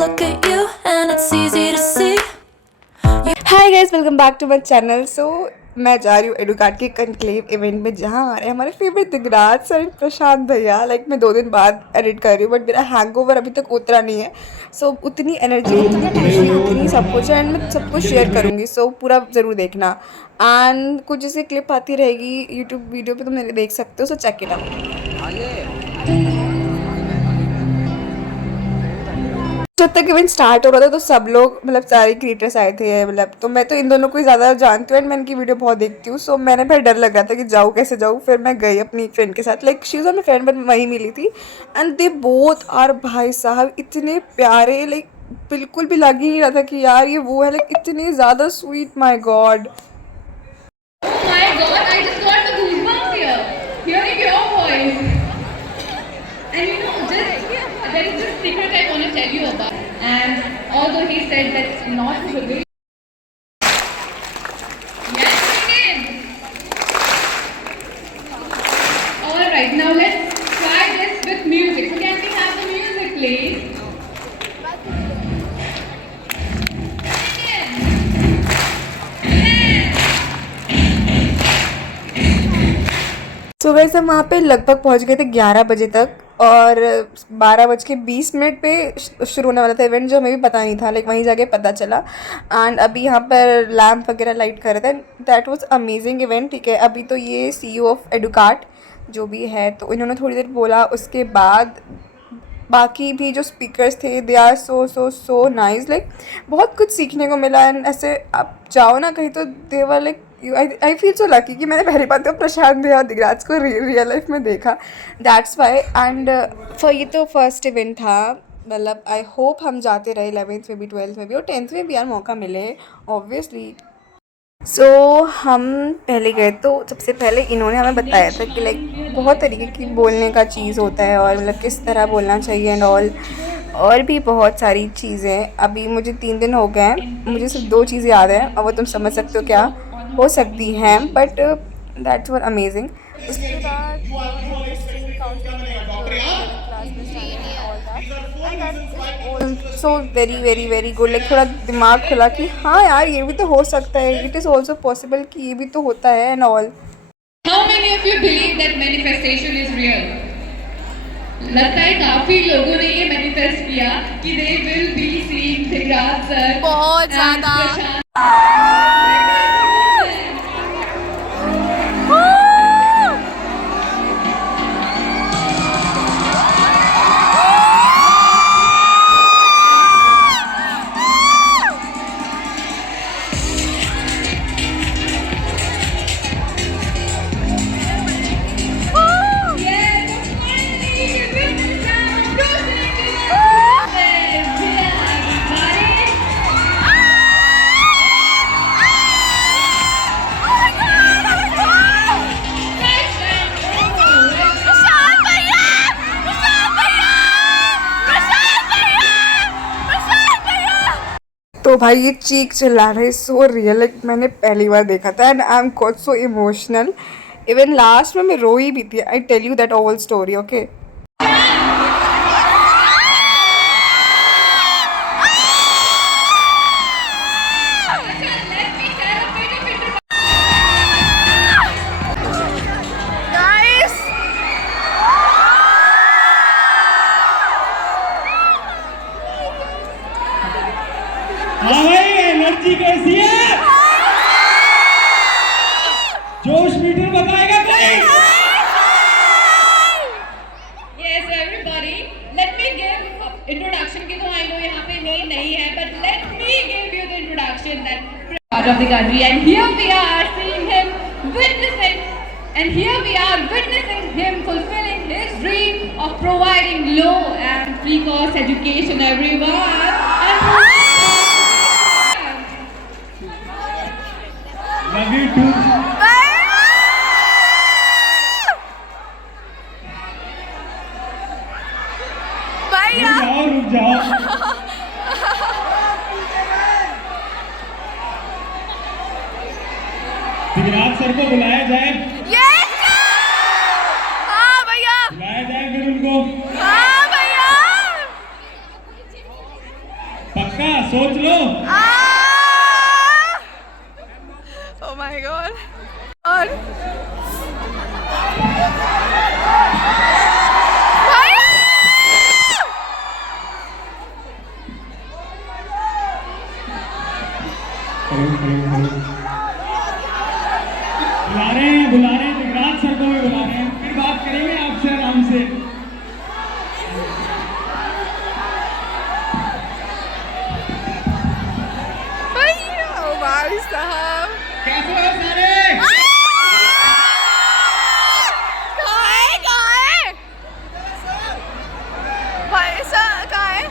look at you and it's easy to see. Hi guys, welcome back to my channel. So मैं जा रही हूँ एडुकार्ट के conclave event में, जहाँ आ रहे हैं हमारे फेवरेट दिगराज सर, प्रशांत भैया। मैं 2 दिन बाद एडिट कर रही हूँ, बट मेरा हैंगओवर अभी तक उतरा नहीं है। सो उतनी एनर्जी, उतनी खुशी, उतनी सब कुछ है, एंड मैं सब कुछ शेयर करूँगी। सो पूरा ज़रूर देखना। एंड कुछ जैसे क्लिप आती रहेगी यूट्यूब वीडियो पे, तुम देख सकते हो। So check it out. जब तक इवेंट स्टार्ट हो रहा था तो सब लोग, सारे क्रिएटर्स आए थे। तो मैं तो इन दोनों को ही ज़्यादा जानती हूँ एंड मैं इनकी वीडियो बहुत देखती हूँ। सो मैंने फिर डर लग रहा था कि जाऊँ कैसे जाऊँ। फिर मैं गई अपनी फ्रेंड के साथ। She was my friend, but वहीं मिली थी। एंड दे बोथ आर, भाई साहब इतने प्यारे। बिल्कुल भी लग ही नहीं रहा था कि यार ये वो है। इतने ज़्यादा sweet, my God. My God, I just got the goosebumps here, hearing your voice. And you know, there is this secret I want to tell you about. And although he said that's not his ability. Yes, he did. Alright, now let's try this with music. So can we have the music, please? सुबह से वहाँ पे लगभग पहुँच गए थे 11 बजे तक, और 12:20 पे शुरू होने वाला था इवेंट, जो हमें भी पता नहीं था। वहीं जाके पता चला। एंड अभी यहाँ पर लैम्प वगैरह लाइट कर रहे थे। That was amazing event. ठीक है, अभी तो ये CEO ऑफ एडुकार्ट जो भी है, तो इन्होंने थोड़ी देर बोला। उसके बाद बाकी भी जो स्पीकर्स थे, they are so so so nice. बहुत कुछ सीखने को मिला। एंड ऐसे आप जाओ ना कहीं, तो दे वर आई फील सो लकी कि मैंने पहली बार तो प्रशांत भैया और दिगराज को रियल लाइफ में देखा। That's why. एंड ये तो फर्स्ट इवेंट था। आई होप हम जाते रहे 11th में भी, 12th में भी और 10th में भी यार मौका मिले, ऑब्वियसली। सो हम पहले गए तो सबसे पहले इन्होंने हमें बताया था कि बहुत तरीके की बोलने का चीज़ होता है, और किस तरह बोलना चाहिए एंड ऑल, और भी बहुत सारी चीज़ें। अभी मुझे 3 दिन हो गए हैं, मुझे सिर्फ 2 चीज़ें याद हैं, और वो तुम समझ सकते हो क्या हो सकती हैं, बट दैट्स वर अमेजिंग। उसके बाद so very very very good. थोड़ा दिमाग खुला कि हाँ यार, ये भी तो हो सकता है। इट इज़ ऑल्सो पॉसिबल कि ये भी तो होता है and all. How many of you believe that manifestation is real? लगता है काफी लोगों ने ये मैनिफेस्ट किया कि they will be seeing Digraj sir बहुत ज़्यादा। तो भाई ये चीख चिल्ला रहे, सो रियल। मैंने पहली बार देखा था and I am got so emotional. Even last में मैं रोई भी थी। I tell you that all story, okay. हाँ भाई, एनर्जी कैसी है? जोश मीटर बताएगा कोई? Yes, everybody. Let me give introduction की तो I know यहाँ पे नहीं है, but let me give you the introduction that part of the country, and here we are seeing him witnessing, and here we are witnessing him fulfilling his dream of providing low and free cost education everyone. Love you too. रुक जाओ। Digraj sir को बुलाया जाए। हाँ भैया, बुलाया जाए फिर उनको। हाँ भैया। पक्का सोच लो। Oh my God. और बुला रहे हैं दिगराज सर को भी बुला रहे हैं, फिर बात करेंगे आपसे आराम से। ओ भाई साहब, कैसे हो सारे? भाई साहब कहाँ है?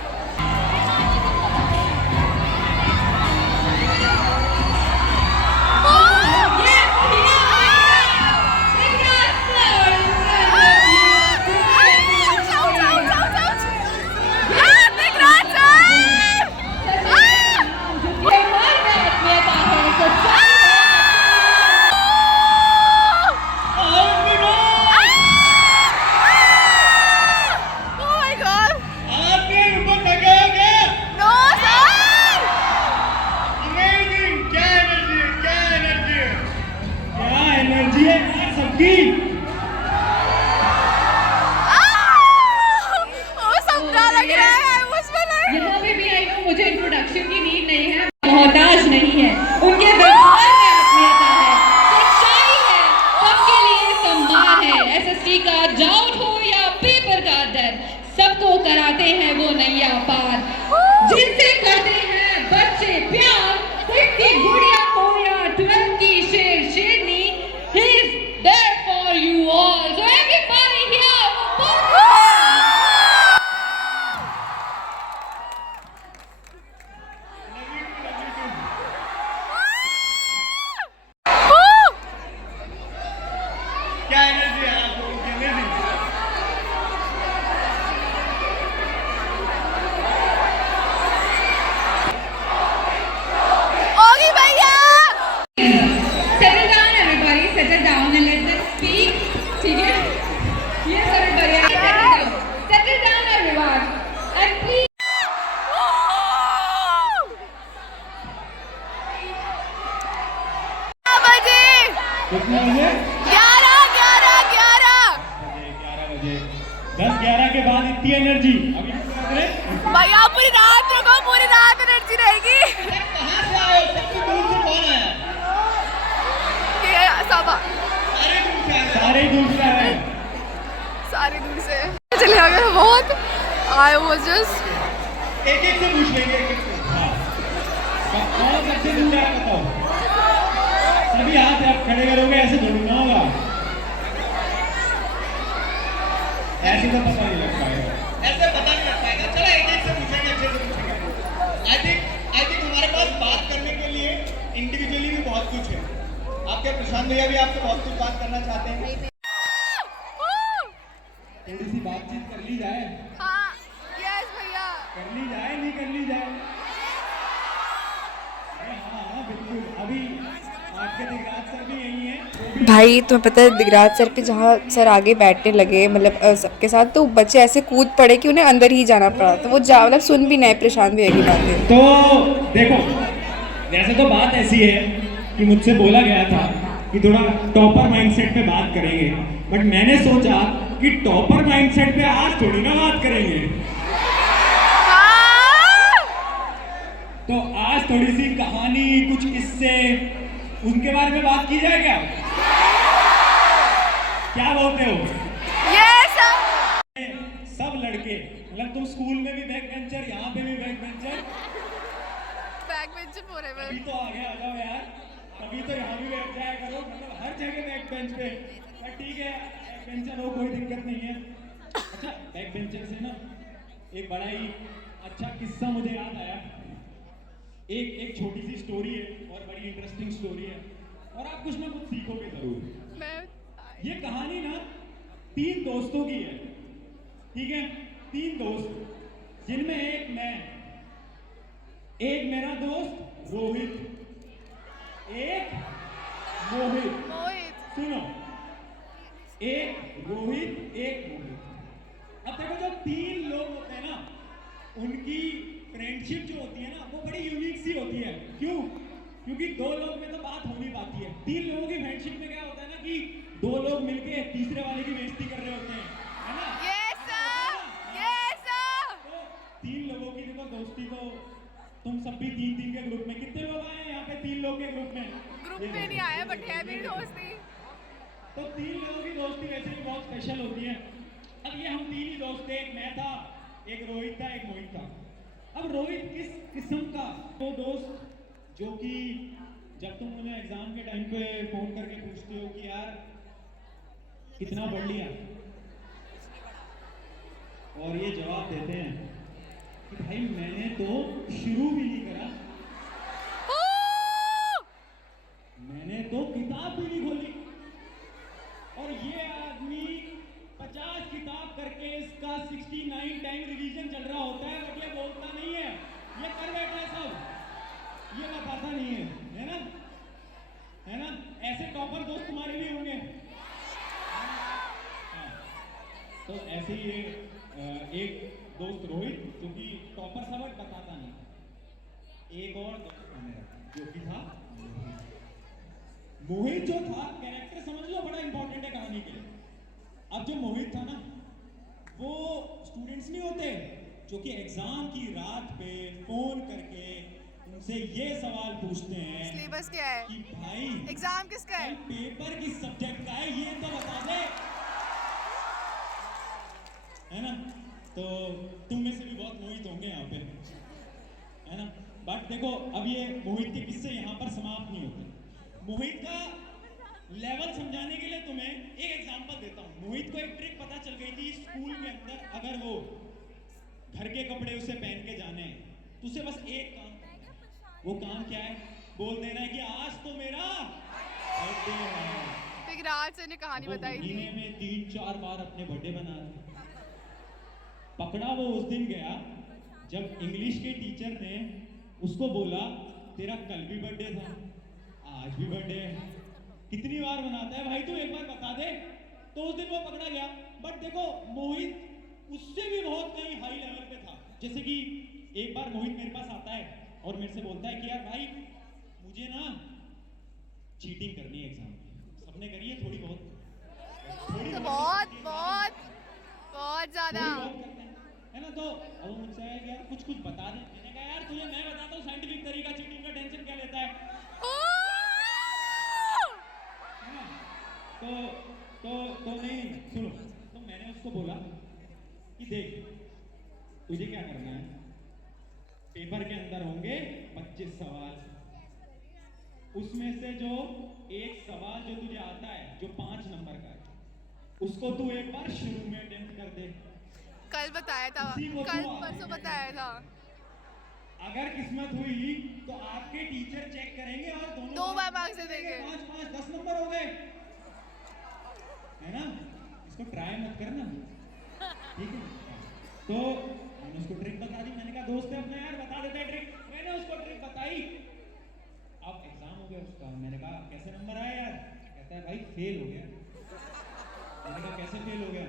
यहाँ पे भी आई नो मुझे इंट्रोडक्शन की नीड नहीं है, मोहताज नहीं है, उनके व्यवहार में आत्मीयता है, सच्चाई है, सबके लिए सम्मान है। एसएसटी का डाउट हो या पेपर का डर, सबको कराते हैं वो नैया पार, जिनसे करते हैं बच्चे प्यार, सिक्स की गुड़िया हो या 12 की शेर शेरनी, he is there for you all. So everybody here, क्या एनर्जी है आप लोगों की एनर्जी? ओगी भैया। settle down everybody, settle down and let them speak. ठीक है? Yes everybody, settle down everyone and please. कितने बजे? 10-11 के बाद इतनी एनर्जी अभी भैया पूरी रात रुको, पूरी रात एनर्जी रहेगी। कहाँ से आए हो? सबसे दूर से कौन आया? ये सब सारे दूर से आए। सारी दूर से चले आ गए बहुत। आई वाज जस्ट एक से पूछ लेंगे, एक से। हाँ, कौन सबसे दूर आया बताओ? सभी हाथ आप खड़े करोगे, ऐसे ढूंढना होगा, ऐसे तो पता नहीं लग पाएगा, ऐसे पता नहीं लग पाएगा। चलो एक से पूछेंगे, अच्छे से पूछेंगे। आई थिंक हमारे पास बात करने के लिए इंडिविजुअली भी बहुत कुछ है। आपके प्रशांत भैया भी आपसे बहुत कुछ बात करना चाहते हैं, थोड़ी सी बातचीत कर ली जाए। हाँ यस भैया, कर ली जाए, नहीं कर ली जाए? हाँ बिल्कुल। अभी आपके दिगराज सर भी यही हैं। भाई तुम्हें पता है दिगराज सर के जहाँ सर आगे बैठने लगे मतलब सबके साथ, तो बच्चे ऐसे कूद पड़े कि उन्हें अंदर ही जाना पड़ा, तो वो मतलब सुन भी नहीं प्रशांत भैया की बातें। तो देखो, वैसे तो बात ऐसी है कि मुझसे बोला गया था कि थोड़ा टॉपर माइंडसेट पे बात करेंगे, बट मैंने सोचा कि टॉपर माइंडसेट पे आज थोड़ी ना बात करेंगे, तो आज थोड़ी सी कहानी, कुछ किस्से, उनके बारे में बात की जाए। क्या बोलते हो? यस सब लड़के, मतलब तुम स्कूल में भी बैक बेंचर, यहाँ पे भी back bencher, back bencher forever. अभी तो आगे आ जाओ यार, अभी तो यहाँ भी बैठ जाया करो, मतलब हर जगह बैक बेंच पे। पर ठीक है, बैक बेंचर हो, कोई दिक्कत नहीं है। अच्छा, बैक बेंचर से ना एक बड़ा ही अच्छा किस्सा मुझे याद आया। एक छोटी सी स्टोरी है और बड़ी इंटरेस्टिंग स्टोरी है, और आप कुछ ना कुछ सीखोगे जरूर। ये कहानी ना 3 दोस्तों की है, ठीक है? 3 दोस्त, जिनमें एक मैं, एक मेरा दोस्त रोहित, एक मोहित। सुनो, एक रोहित, एक मोहित। अब देखो, जब 3 लोग होते हैं ना, उनकी फ्रेंडशिप जो होती है ना वो बड़ी यूनिक सी होती है। क्यों? क्योंकि दो लोग में तो बात हो नहीं पाती है। तीन लोगों की फ्रेंडशिप में क्या होता है ना कि दो लोग मिलके तीसरे वाले की बेइज्जती कर रहे होते हैं, है ना? Yes sir, yes sir. तो तीन लोगों की देखो दोस्ती को तुम सब भी तीन तीन के ग्रुप में, कितने लोग आए हैं यहाँ पे तीन लोग के ग्रुप में? ग्रुप में नहीं आया बट है मेरी दोस्ती। तो तीन लोगों की दोस्ती वैसे भी बहुत स्पेशल होती है। अब ये हम तीन ही दोस्त थे, एक मैं था, एक रोहित था, एक मोहित था। अब रोहित किस किस्म का वो दोस्त जो कि जब तुम मुझे एग्जाम के टाइम पे फोन करके पूछते हो कि यार कितना पढ़ लिया, और ये जवाब देते हैं कि भाई मैंने तो शुरू भी नहीं करा, मैंने तो किताब भी नहीं खोली। और ये आदमी 50 किताब करके इसका 69 टाइम रिवीजन चल रहा होता है, बट ये बोलता नहीं है, ये कर बैठा है सब, ये बताता नहीं है ना? है ना? ऐसे टॉपर दोस्त तुम्हारे भी होंगे। हाँ। तो ऐसे ही एक दोस्त रोहित जो कि टॉपर था बट बताता नहीं। एक और दोस्त था मेरा जो कि था मोहित जो था, कैरेक्टर समझ लो बड़ा इंपॉर्टेंट है कहानी के लिए। अब जो मोहित था ना, वो स्टूडेंट्स नहीं होते जो कि एग्जाम की रात पे फोन करके उनसे ये सवाल पूछते हैं सिलेबस क्या है, कि भाई एग्जाम किसका है, कल पेपर किस सब्जेक्ट का है, ये तो बता दे, है ना? तो तुम में से भी बहुत मोहित होंगे यहाँ पे, है ना? बट देखो अब ये मोहित के किस्से यहाँ पर समाप्त नहीं होते। मोहित का लेवल समझाने के लिए तुम्हें एक एग्जांपल देता हूँ। मोहित को एक ट्रिक पता चल गई थी स्कूल के अंदर, अगर वो घर के कपड़े उसे पहन के जाने हैं तो उसे बस एक काम करना है। वो काम क्या है? बोल देना है कि आज तो मेरा बर्थडे है। एक रात से ने कहानी वो बताई थी। महीने में 3-4 बार अपने बर्थडे बना रहे। पकड़ा वो उस दिन गया जब इंग्लिश के टीचर ने उसको बोला तेरा कल भी बर्थडे था, आज भी बर्थडे है, कितनी बार मनाता है भाई तू, एक बार बता दे। तो उस दिन वो पकड़ा गया। बट देखो मोहित उससे भी बहुत कहीं हाई लेवल पे था। जैसे कि एक बार मोहित मेरे पास आता है और मेरे से बोलता है कि यार भाई मुझे ना चीटिंग करनी है एग्जाम में। सबने करी है थोड़ी बहुत, तो बहुत बहुत बहुत ज्यादा। थोड़ी बहुत करते हैं, है ना? तो अब वो मुझसे आया कि यार कुछ कुछ बता दे। मैंने कहा यार तुझे मैं बताता हूँ साइंटिफिक तरीका, चीटिंग का टेंशन क्या लेता है ना? तो नहीं सुनो। तो मैंने उसको बोला कि देख तुझे क्या करना है, पेपर के अंदर होंगे 25 सवाल, उसमें से जो एक सवाल जो तुझे आता है जो 5 नंबर का है उसको तू एक बार शुरू में अटेम्प्ट कर दे। कल बताया था, कल परसों बताया था। अगर किस्मत हुई तो आपके टीचर चेक करेंगे और दोनों 2 बार मार्क्स दे देंगे। 5-5 10 नंबर हो गए, है ना? इसको ट्राई मत करना, ठीक है? तो मैंने उसको ट्रिक बता दी। मैंने कहा दोस्त है अपना यार बता देता है ट्रिक। मैंने उसको ट्रिक बताई। अब एग्जाम हो गया उसका। मैंने कहा कैसे नंबर आए यार? कहता है भाई फेल हो गया। मैंने कहा कैसे फेल हो गया?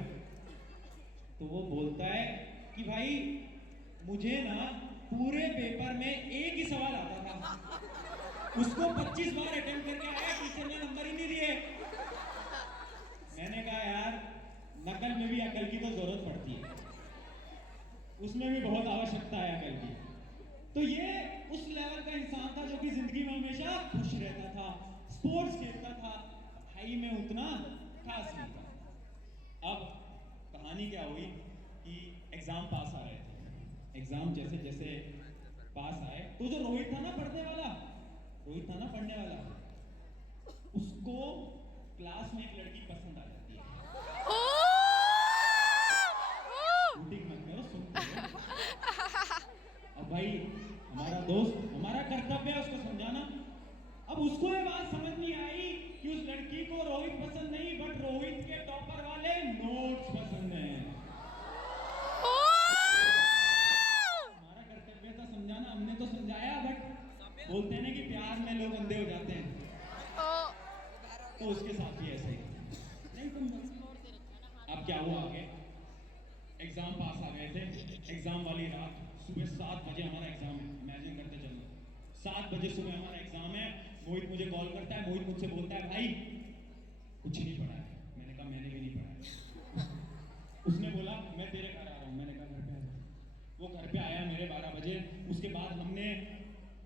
तो वो बोलता है कि भाई मुझे ना पूरे पेपर में एक ही सवाल आता था, उसको 25 बार अटेम्प्ट करके आया, टीचर ने नंबर ही नहीं दिए। मैंने कहा यार नकल में भी अकल की तो जरूरत पड़ती है, उसमें भी बहुत आवश्यकता है अकल की। तो ये उस लेवल का इंसान था जो कि जिंदगी में हमेशा खुश रहता था, स्पोर्ट्स खेलता था, पढ़ाई में उतना खास नहीं था। अब कहानी क्या हुई कि एग्जाम पास आ रहे थे। एग्जाम जैसे जैसे पास आए तो जो रोहित था ना पढ़ने वाला, उसको क्लास में एक लड़की पसंद आ जाती है। शूटिंग मत करो, सुनते हो। अब भाई हमारा दोस्त, हमारा कर्तव्य है उसको समझाना। अब उसको ये बात समझ नहीं आई कि उस लड़की को रोहित पसंद नहीं, बट रोहित के टॉपर वाले नोट्स पसंद हैं। हमारा कर्तव्य था समझाना, हमने तो समझाया, बट बोलते हैं ना कि प्यार में लोग अंधे हो जाते हैं। तो उसके साथ भी ऐसे ही नहीं। तुम अब क्या हुआ आगे? एग्जाम पास आ गए थे। एग्जाम वाली रात सुबह 7 बजे हमारा एग्जाम है, इमेजिन करते चलो 7 बजे सुबह हमारा एग्जाम है। मोहित मुझे कॉल करता है, मोहित मुझसे बोलता है भाई कुछ नहीं पढ़ा है। मैंने कहा मैंने भी नहीं पढ़ा है। उसने बोला मैं तेरे घर आ रहा हूँ, मैंने कहा घर पे आ जा। वो घर पे आया मेरे 12 बजे। उसके बाद हमने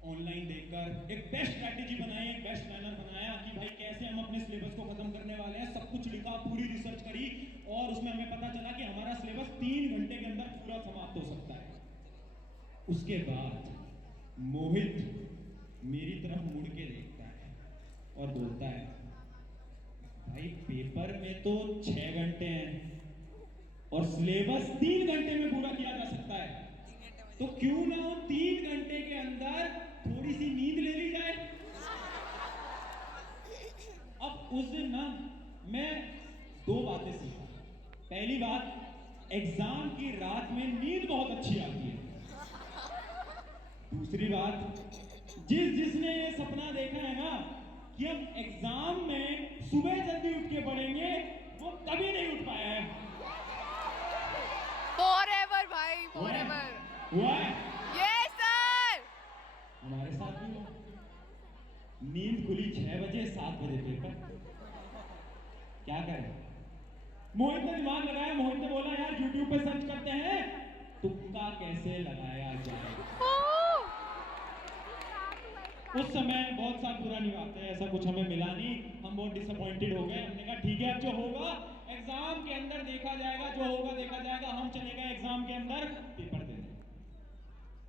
ऑनलाइन देखकर एक बेस्ट स्ट्रैटेजी बनाई, एक बेस्ट प्लानर बनाया कि भाई कैसे हम अपने सिलेबस को खत्म करने वाले हैं। सब कुछ लिखा, पूरी रिसर्च करी और उसमें हमें पता चला कि हमारा सिलेबस 3 घंटे के अंदर पूरा समाप्त हो सकता है। उसके बाद मोहित मेरी तरफ मुड़ के देखता है और बोलता है भाई पेपर में तो 6 घंटे हैं और सिलेबस 3 घंटे में पूरा किया जा सकता है, तो क्यों ना 3 घंटे के अंदर थोड़ी सी नींद ले ली जाए। अब उस दिन ना मैं 2 बातें सीखा। पहली बात, एग्जाम की रात में नींद बहुत अच्छी आती है। दूसरी बात, जिसने ये सपना देखा है ना कि हम एग्जाम में सुबह जल्दी उठ के पढ़ेंगे, वो कभी नहीं उठ पाया है। फॉरएवर भाई, फॉरएवर। हुआ है? Yes sir. हमारे साथ भी हुआ। नींद खुली 6 बजे, 7 बजे पेपर। क्या करें? मोहित ने दिमाग लगाया, मोहित ने बोला यार यूट्यूब पे सर्च करते हैं तुक्का कैसे लगाया जाए। उस समय बहुत साल पुरानी बात है, ऐसा कुछ हमें मिला नहीं, हम बहुत डिसअपॉइंटेड हो गए। हमने कहा ठीक है अब जो होगा एग्जाम के अंदर देखा जाएगा, जो होगा देखा जाएगा। हम चले गए एग्जाम के अंदर पेपर देने।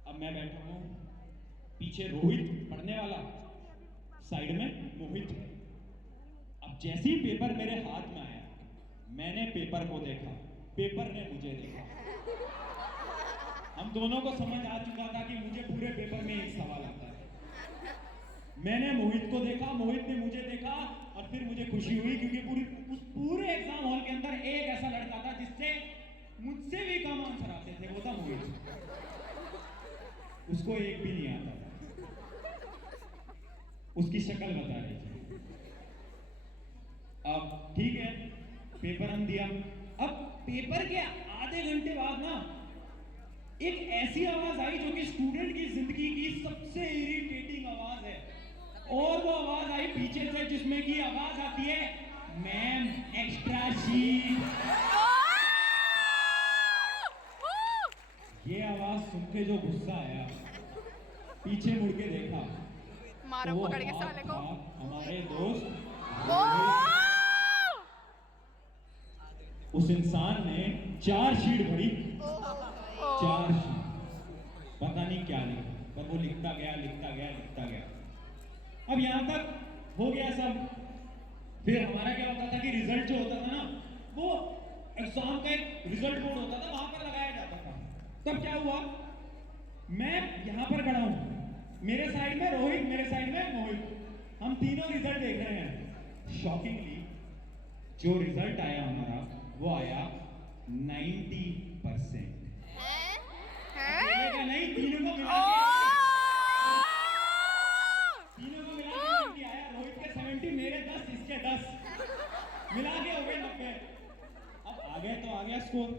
अब मैं बैठा हूं, पीछे रोहित पढ़ने वाला, साइड में मोहित। अब जैसे ही पेपर मेरे हाथ में आया, मैंने पेपर को देखा, पेपर ने मुझे देखा। हम दोनों को समझ आ चुका था कि मुझे पूरे पेपर में एक सवाल आता है। मैंने मोहित को देखा, मोहित ने मुझे देखा और फिर मुझे खुशी हुई क्योंकि उस पूरे एग्जाम हॉल के अंदर एक ऐसा लड़का था जिससे मुझसे भी कम आंसर आते थे, वो था मोहित। उसको एक भी नहीं आता था। उसकी शक्ल बता रही थी। अब ठीक है, पेपर हम दिया। अब पेपर के आधे घंटे बाद ना एक ऐसी आवाज आई जो कि स्टूडेंट की जिंदगी की सबसे इरिटेटिंग आवाज है, और वो आवाज आई पीछे से जिसमें की आवाज आती है मैम एक्स्ट्रा शीट। ये आवाज सुन के जो गुस्सा आया, पीछे मुड़ के देखा, मारो तो वो पकड़ के हाथ साले को। था हमारे दोस्त। उस इंसान ने 4 शीट भरी, 4 शीट, पता नहीं क्या लिखा, पर वो लिखता गया, लिखता गया, लिखता गया। अब यहां तक हो गया सब। फिर हमारा क्या होता था कि रिजल्ट जो होता था ना, वो एग्जाम का एक रिजल्ट बोर्ड होता था, वहां पर लगाया जाता था। तब क्या हुआ, मैं यहां पर खड़ा हूं, मेरे साइड में रोहित, मेरे साइड में मोहित, हम तीनों रिजल्ट देख रहे हैं। शॉकिंगली जो रिजल्ट आया हमारा, वो आया 90%। अकेले का नहीं, तीनों को मिला के, तीनों को मिला के 90 आया। रोहित के 70, मेरे 10, इसके 10, मिला के हो गए 90। अब आ गए तो आ गया स्कोर।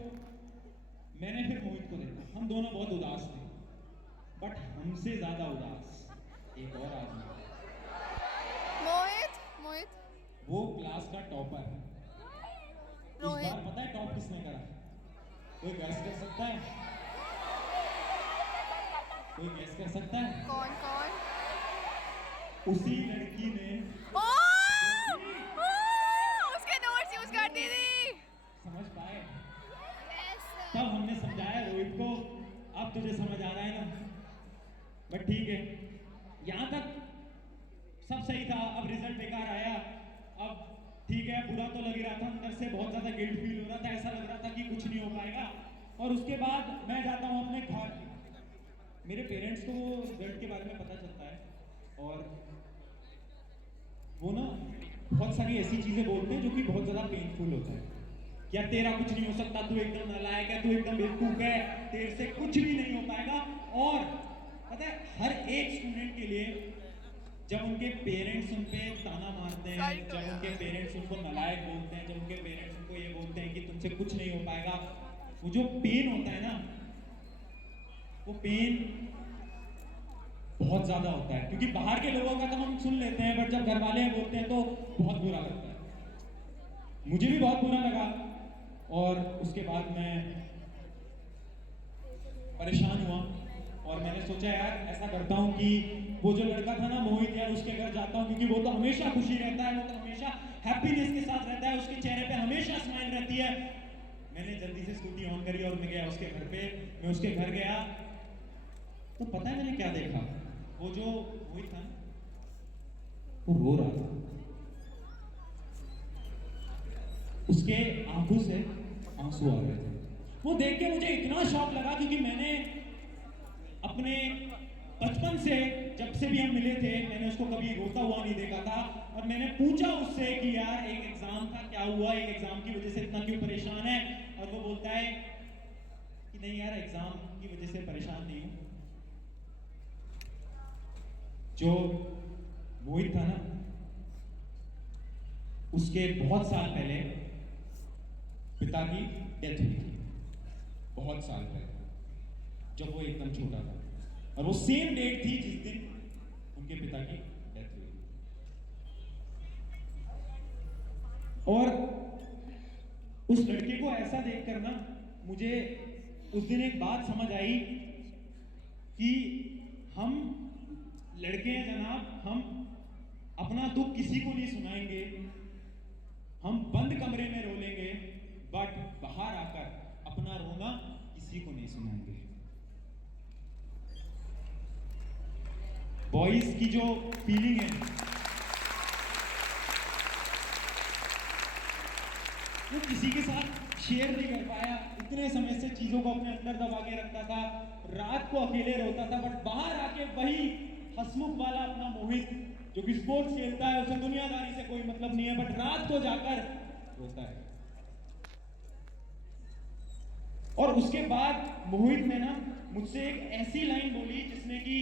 मैंने फिर मोहित को देखा, हम दोनों बहुत उदास थे, बट हमसे ज्यादा उदास एक और आदमी, मोहित, मोहित। वो क्लास का टॉपर है। इस रोहित। बार पता है टॉप किसने करा? कोई गैस कर सकता है? कोई गैस कर सकता है? कौन कौन? उसी लड़की ने। उसके नोट्स यूज करती थी। समझ पाए? तब हमने समझाया रोहित को, अब तुझे समझ आ रहा है ना, बट ठीक है। यहां तक सब सही था। अब रिजल्ट बेकार आया। अब ठीक है, बुरा तो लग ही रहा था, अंदर से बहुत ज्यादा गिल्ट फील हो रहा था, ऐसा लग रहा था कि कुछ नहीं हो पाएगा। और उसके बाद मैं जाता हूं अपने घर। मेरे पेरेंट्स को रिजल्ट के बारे में पता चलता है और वो ना बहुत सारी ऐसी चीजें बोलते हैं जो कि बहुत ज्यादा पेनफुल होता है। क्या तेरा कुछ नहीं हो सकता, तू एकदम नालायक है, तू एकदम बेवकूफ है, तेरे से कुछ भी नहीं हो पाएगा। और पता है, हर एक स्टूडेंट के लिए जब उनके पेरेंट्स उन पे ताना मारते हैं, जब उनके पेरेंट्स उनको नालायक बोलते हैं, जब उनके पेरेंट्स उनको ये बोलते हैं कि तुमसे कुछ नहीं हो पाएगा, वो जो पेन होता है ना, वो पेन बहुत ज्यादा होता है, क्योंकि बाहर के लोगों का तो हम सुन लेते हैं, बट जब घर वाले बोलते हैं तो बहुत बुरा लगता है। मुझे भी बहुत बुरा लगा और उसके बाद मैं परेशान हुआ और मैंने सोचा यार ऐसा करता हूँ कि वो जो लड़का था ना मोहित यार, उसके घर जाता हूँ, क्योंकि वो तो हमेशा खुशी रहता है, वो तो हमेशा हैप्पीनेस के साथ रहता है, उसके चेहरे पे हमेशा स्माइल रहती है। मैंने जल्दी से स्कूटी ऑन करी और मैं गया उसके घर पे। मैं उसके घर गया तो पता है मैंने क्या देखा, वो जो मोहित था वो रो रहा था, उसके आंखों से आंसू आ रहे थे। वो देख के मुझे इतना शॉक लगा, क्योंकि मैंने अपने बचपन से जब से भी हम मिले थे मैंने उसको कभी रोता हुआ नहीं देखा था। और मैंने पूछा उससे कि यार एक एग्जाम था, क्या हुआ, एक एग्जाम की वजह से इतना क्यों परेशान है? और वो बोलता है कि नहीं यार एग्जाम की वजह से परेशान नहीं हूं। जो मोहित था ना, उसके बहुत साल पहले पिता की डेथ हुई थी, बहुत साल पहले, जब वो एकदम छोटा था। और वो सेम डेट थी जिस दिन उनके पिता की डेथ हुई। और उस लड़के को ऐसा देखकर ना मुझे उस दिन एक बात समझ आई कि हम लड़के हैं जनाब, हम अपना दुख किसी को नहीं सुनाएंगे, हम बंद कमरे में रो लेंगे, बट बाहर आकर अपना रोना किसी को नहीं सुनाएंगे। बॉयज की जो फीलिंग है वो किसी के साथ शेयर नहीं कर पाया। इतने समय से चीजों को अपने अंदर दबा के रखता था, रात को अकेले रोता था, बट बाहर आके वही हंसमुख वाला अपना मोहित जो कि स्पोर्ट्स खेलता है, उसे दुनियादारी से कोई मतलब नहीं है, बट रात को जाकर रोता है। और उसके बाद मोहित ने ना मुझसे एक ऐसी लाइन बोली जिसने कि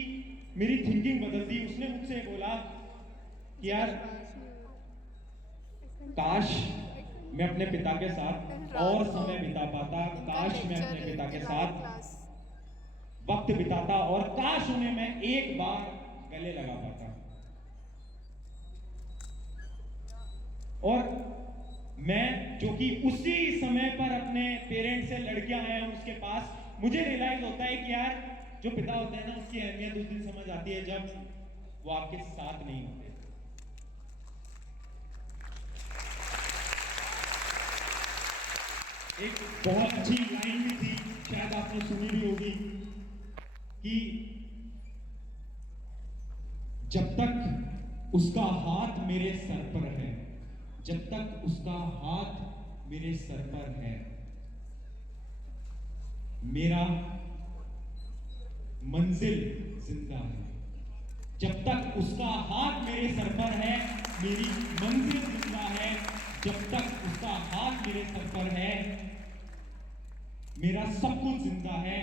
मेरी थिंकिंग बदल दी। उसने मुझसे बोला कि यार काश मैं अपने पिता के साथ और समय बिता पाता, काश मैं अपने पिता के साथ वक्त बिताता, और काश उन्हें मैं एक बार गले लगा पाता। और मैं जो कि उसी समय पर अपने पेरेंट्स से लड़के आया हूं उसके पास, मुझे रियलाइज होता है कि यार जो पिता होते हैं ना उसकी अहमियत उस दिन समझ आती है जब वो आपके साथ नहीं होते। एक बहुत अच्छी लाइन भी थी, शायद आपने सुनी भी होगी, कि जब तक उसका हाथ मेरे सर पर है, जब तक उसका हाथ मेरे सर पर है, मेरा मंजिल जिंदा है। जब तक उसका हाथ मेरे सर पर है, मेरी मंजिल जिंदा है। जब तक उसका हाथ मेरे सर पर है, मेरा सब कुछ जिंदा है।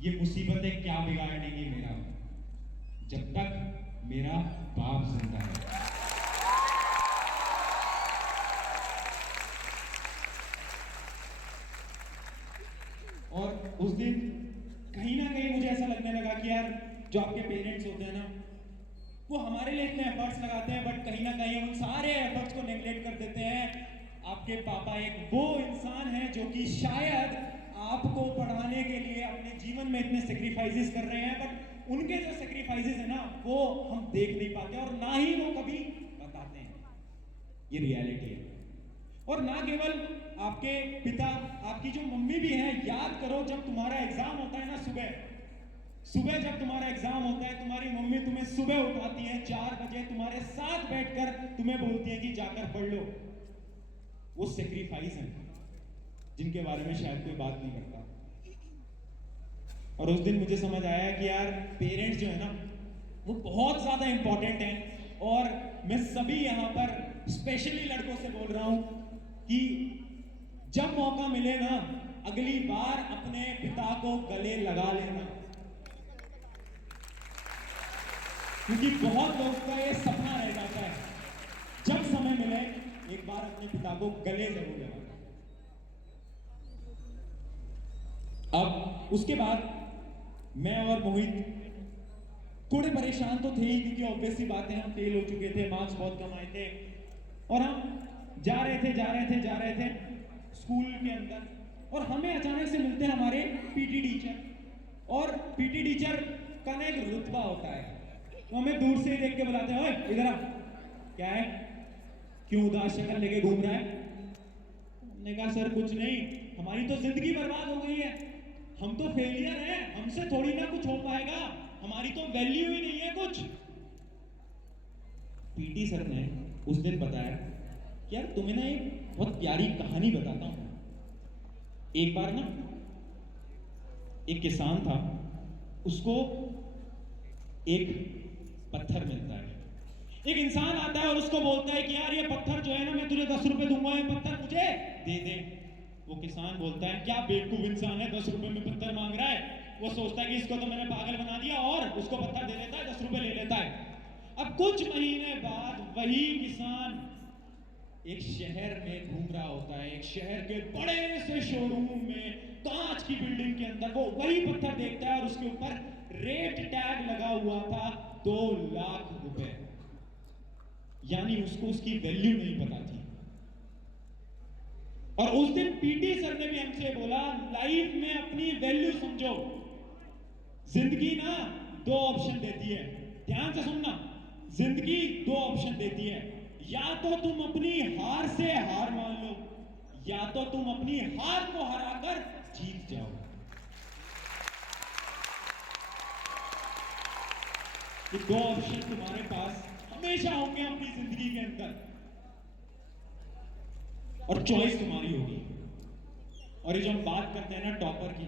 ये मुसीबतें क्या बिगाड़ देंगी मेरा, जब तक मेरा बाप जिंदा है। और उस दिन कहीं ना कहीं मुझे ऐसा लगने लगा कि यार जो आपके पेरेंट्स होते हैं ना, वो हमारे लिए इतने एफर्ट्स लगाते हैं, बट कहीं ना कहीं उन सारे एफर्ट्स को नेग्लेक्ट कर देते हैं। आपके पापा एक वो इंसान है जो कि शायद आपको पढ़ाने के लिए अपने जीवन में इतने सेक्रीफाइसेस कर रहे हैं, बट उनके जो सेक्रीफाइसेस है ना वो हम देख नहीं पाते और ना ही वो कभी बताते हैं। ये रियलिटी है। और ना केवल आपके पिता, आपकी जो मम्मी भी है, याद करो जब तुम्हारा एग्जाम होता है ना, सुबह जब तुम्हारा एग्जाम होता है, तुम्हारी मम्मी तुम्हें सुबह उठाती है 4 बजे, तुम्हारे साथ बैठकर तुम्हें बोलती है कि जाकर पढ़ लो। वो सेक्रीफाइस है जिनके बारे में शायद कोई बात नहीं करता। और उस दिन मुझे समझ आया कि यार पेरेंट्स जो है ना वो बहुत ज्यादा इंपॉर्टेंट हैं। और मैं सभी यहाँ पर स्पेशली लड़कों से बोल रहा हूं कि जब मौका मिले ना, अगली बार अपने पिता को गले लगा लेना, क्योंकि बहुत लोगों का ये सपना रह जाता है, जब समय मिले एक बार अपने पिता को गले जरूर लगाना। अब उसके बाद मैं और मोहित थोड़े परेशान तो थे ही, क्योंकि ऑब्वियसली बात है हम फेल हो चुके थे, मार्क्स बहुत कम आए थे, और हम जा रहे थे स्कूल के अंदर, और हमें अचानक से मिलते हैं हमारे पीटी टीचर। और पीटी टीचर का ना एक रुतबा होता है, वो हमें दूर से ही देख के बुलाते हैं, ओए इधर आ, क्या है, क्यों उदास शक्ल लेके घूम रहा है? हमने कहा सर कुछ नहीं, हमारी तो जिंदगी बर्बाद हो गई है, हम तो फेलियर हैं, हमसे थोड़ी ना कुछ हो पाएगा, हमारी तो वैल्यू ही नहीं है कुछ। पीटी सर ने उस दिन बताया कि यार तुम्हें ना एक बहुत प्यारी कहानी बताता हूं। एक बार ना एक किसान था, उसको एक पत्थर मिलता है, एक इंसान आता है और उसको बोलता है कि यार ये पत्थर जो है ना, मैं तुझे 10 रुपए दूंगा, ये पत्थर मुझे दे दे। वो किसान बोलता है क्या बेवकूफ इंसान है, 10 रुपए में पत्थर मांग रहा है। वो सोचता है कि इसको तो मैंने पागल बना दिया, और उसको पत्थर दे देता है, 10 रुपए ले लेता है। अब कुछ महीने बाद वही किसान एक शहर में घूम रहा होता है, एक शहर के बड़े से शोरूम में कांच की बिल्डिंग के अंदर वो वही पत्थर देखता है, और उसके ऊपर रेट टैग लगा हुआ था 2 लाख रुपए। यानी उसको उसकी वैल्यू नहीं पता थी। और उस दिन पीटी सर ने भी हमसे बोला, लाइफ में अपनी वैल्यू समझो, जिंदगी ना 2 ऑप्शन देती है, ध्यान से सुनना, जिंदगी 2 ऑप्शन देती है, या तो तुम अपनी हार से हार मान लो, या तो तुम अपनी हार को हराकर जीत जाओ। ये 2 ऑप्शन तुम्हारे पास हमेशा होंगे अपनी जिंदगी के अंदर, और चॉइस तुम्हारी होगी। और ये जो हम बात करते हैं ना टॉपर की,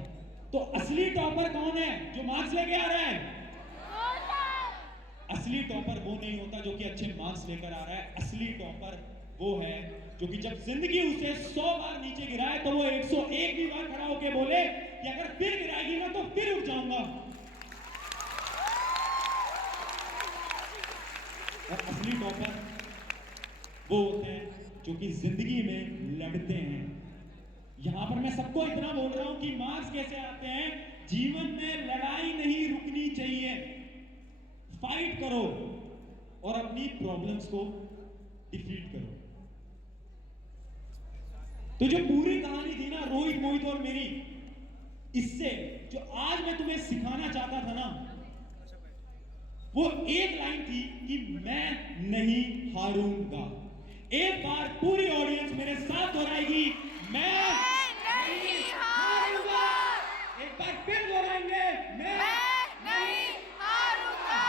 तो असली टॉपर कौन है? जो मार्क्स लेके आ रहा है। असली टॉपर वो नहीं होता जो कि अच्छे मार्क्स लेकर आ रहा है। असली टॉपर वो है जो कि जब जिंदगी उसे 100 बार नीचे गिराए तो वो 101 भी बार खड़ा होकर बोले कि अगर फिर गिराएगी ना तो फिर उठ जाऊंगा। और असली टॉपर वो होते हैं जो कि जिंदगी में लड़ते हैं। यहां पर मैं सबको इतना बोल रहा हूं कि मार्क्स कैसे आते हैं, जीवन में लड़ाई नहीं रुकनी चाहिए, फाइट करो और अपनी प्रॉब्लम्स को डिफीट करो। तो जो पूरी कहानी थी ना रोहित, मोहित और मेरी, इससे जो आज मैं तुम्हें सिखाना चाहता था ना, वो एक लाइन थी कि मैं नहीं हारूंगा। एक बार पूरी ऑडियंस मेरे साथ दोहराएगी, मैं नहीं हारूंगा। एक बार फिर दोहराएंगे, मैं नहीं हारूंगा।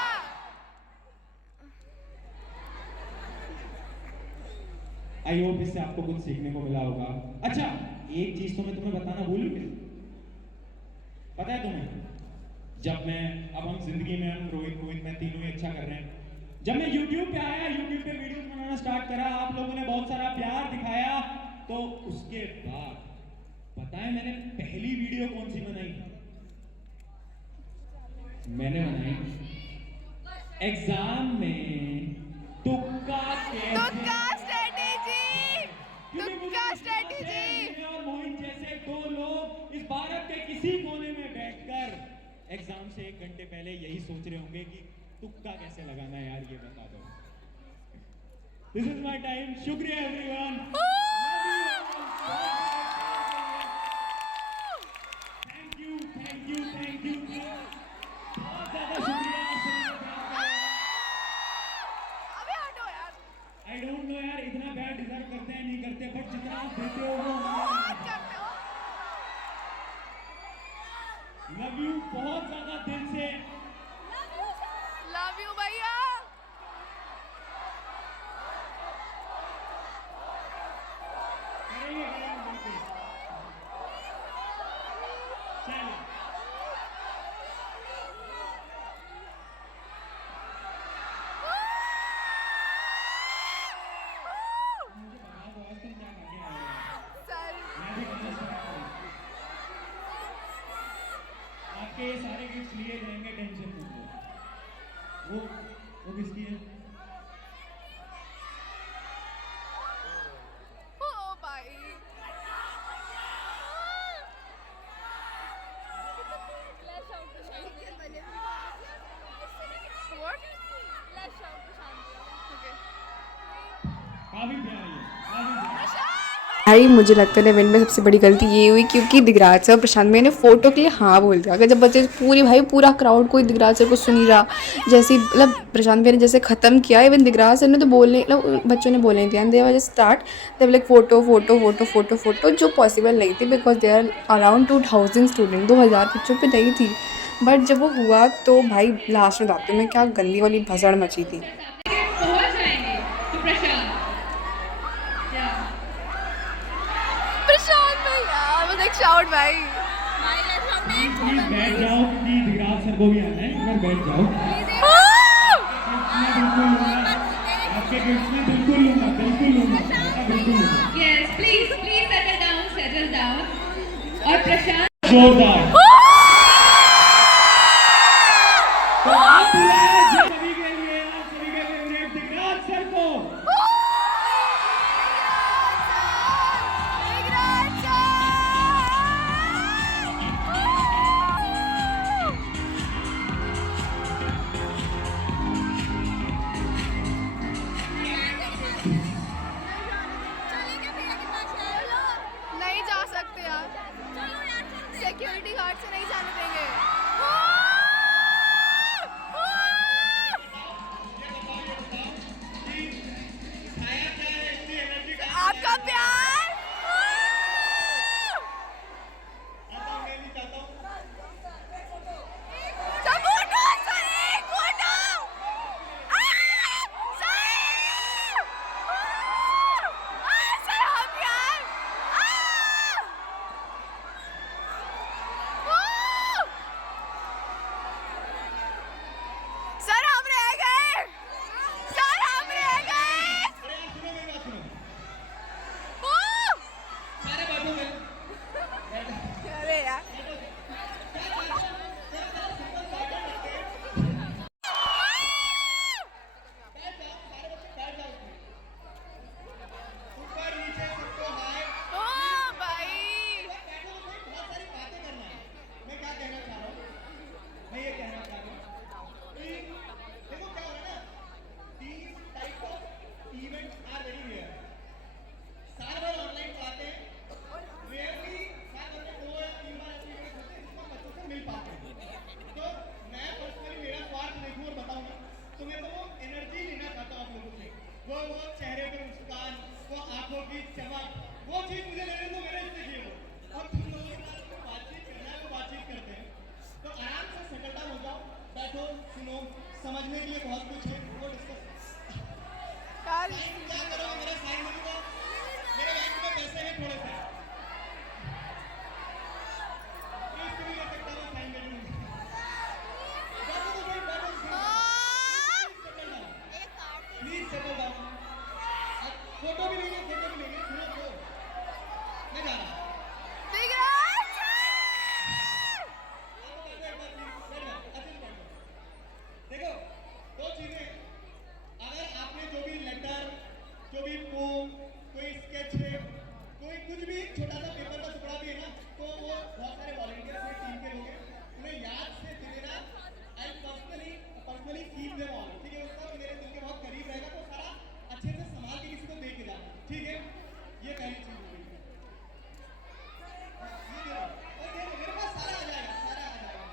आई होप इससे आपको कुछ सीखने को मिला होगा। अच्छा, एक चीज तो मैं तुम्हें बताना भूल गया, पता है तुम्हें, जब मैं अब हम जिंदगी में हम रोहित मोहित मैं तीनों ही अच्छा कर रहे हैं, जब मैं YouTube पे आया, YouTube पे वीडियोस बनाना स्टार्ट करा, आप लोगों ने बहुत सारा प्यार दिखाया, तो उसके बाद पता है मैंने पहली वीडियो कौन सी बनाई? मैंने बनाई एग्जाम में तुक्का स्ट्रेटेजी। और मोहित जैसे 2 लोग इस भारत के किसी कोने में बैठकर एग्जाम से 1 घंटे पहले यही सोच रहे होंगे कि तुक्का कैसे लगाना है यार, ये बता दो। This is my time. शुक्रिया everyone. Thank you thank you thank you, बहुत ज्यादा शुक्रिया आप सभी का। अबे हटो यार। आई डोंट नो यार इतना प्यार डिजर्व करते हैं नहीं करते, बट जितना आप देते हो वो बहुत करते हो। लव यू बहुत ज्यादा दिल से। लव यू भैया। करेंगे बिल्कुल। चलो मुझे बता दो आज तुम क्या करके आए हो। सर मैं भी करना स्टार्ट करूं। आपके ये सारे गिफ्ट्स लिए जाएंगे, टेंशन मत लो। वो किसकी है? ओ भाई। भाई मुझे लगता है इवेंट में सबसे बड़ी गलती ये हुई क्योंकि दिगराज सर प्रशांत भैया ने फ़ोटो के लिए हाँ बोल दिया। अगर जब बच्चे पूरी भाई पूरा क्राउड कोई दिगराज सर को सुन ही रहा, जैसे ही मतलब प्रशांत भैया ने जैसे ख़त्म किया, इवन दिगराज सर ने तो बोलने मतलब बच्चों ने बोलने दिया, दे वाज स्टार्ट तब like photo photo photo photo photo, जो पॉसिबल नहीं थी because they are around 2000 student, 2000 बच्चों पर नहीं थी। बट जब वो हुआ तो भाई लास्ट में बताती हूँ मैं क्या गंदी वाली भसड़ मची थी। पहुंच जाएंगे तो प्रशांत प्रशांत भैया बस एक शाउट भाई। प्लीज बैठ जाओ क्योंकि दिगराज सर को भी आना है, एक बार बैठ जाओ। आपके गिफ्ट में बिल्कुल लूंगा, बिल्कुल लूंगा, बिल्कुल लूंगा। Yes please please settle down और प्रशांत जोरदार। तो आप बुलाएं सभी के लिए, आप सभी के फेवरेट दिगराज सर को। नहीं जा सकते यार, सिक्योरिटी गार्ड से नहीं जाने देंगे। आपका प्यार सब फोटो सर, एक फोटो सर आप यार सर हम रह गए, सर हम रह गए। सुनो मेरी बात सुनो। ओ! सारे बैठो मेरे। अरे यार ऊपर नीचे सबको हाय। ओ भाई बैठो तो सही, बहुत सारी बातें करना है। मैं क्या कहना चाह रहा हूँ, मैं ये कहना चाह रहा हूँ कि देखो क्या हो रहा है ना, these type of events are very rare। साल भर ऑनलाइन पढ़ाते हैं, रेयरली साल भर में 2 या 3 बार ऐसे इवेंट्स होते हैं जिसमें बच्चों से मिल पाते हैं। तो मैं पर्सनली मेरा स्वार्थ देखूं और बताऊंगा तो मैं तो वो एनर्जी लेना चाहता हूँ आप लोगों से, वो चेहरे पे मुस्कान, वो आंखों की चमक, वो चीज मुझे लेने दो, मेरे इससे की हो। और तुम लोगों के साथ जो बातचीत करना है वो बातचीत करते हैं। तो आराम से सेटल डाउन हो जाओ, बैठो, सुनो, समझने के लिए बहुत कुछ है, वो डिस्कस। यार साइन क्या करोगे, मेरा साइन नहीं होगा, मेरे बैंक में पैसे हैं थोड़े से, रिस्क नहीं ले सकता मैं साइन देने में। बैठो तो सही, बैठो, settle down, please settle down. Photo भी लेंगे, फोटो भी लेंगे, सुनो तो मैं जा रहा हूँ। दिगराज आपको बैठो एक बार प्लीज, बैठ जाओ, अच्छे से बैठो। देखो 2 चीजें, अगर आपने जो भी लेटर, जो भी पोम, कोई स्केच है, कोई कुछ भी छोटा सा पेपर का टुकड़ा भी है ना, तो वो बहुत सारे वॉलंटियर्स हैं, टीम के लोग हैं, उन्हें याद से दे देना। I personally keep them all, ठीक है, उसका मेरे दिल के बहुत करीब रहेगा, तो सारा अच्छे से संभाल के किसी को दे के जाना, ठीक है। ये पहली चीज हो गई। ये दे दो, और दे दो, मेरे पास सारा आ जाएगा, सारा आ जाएगा।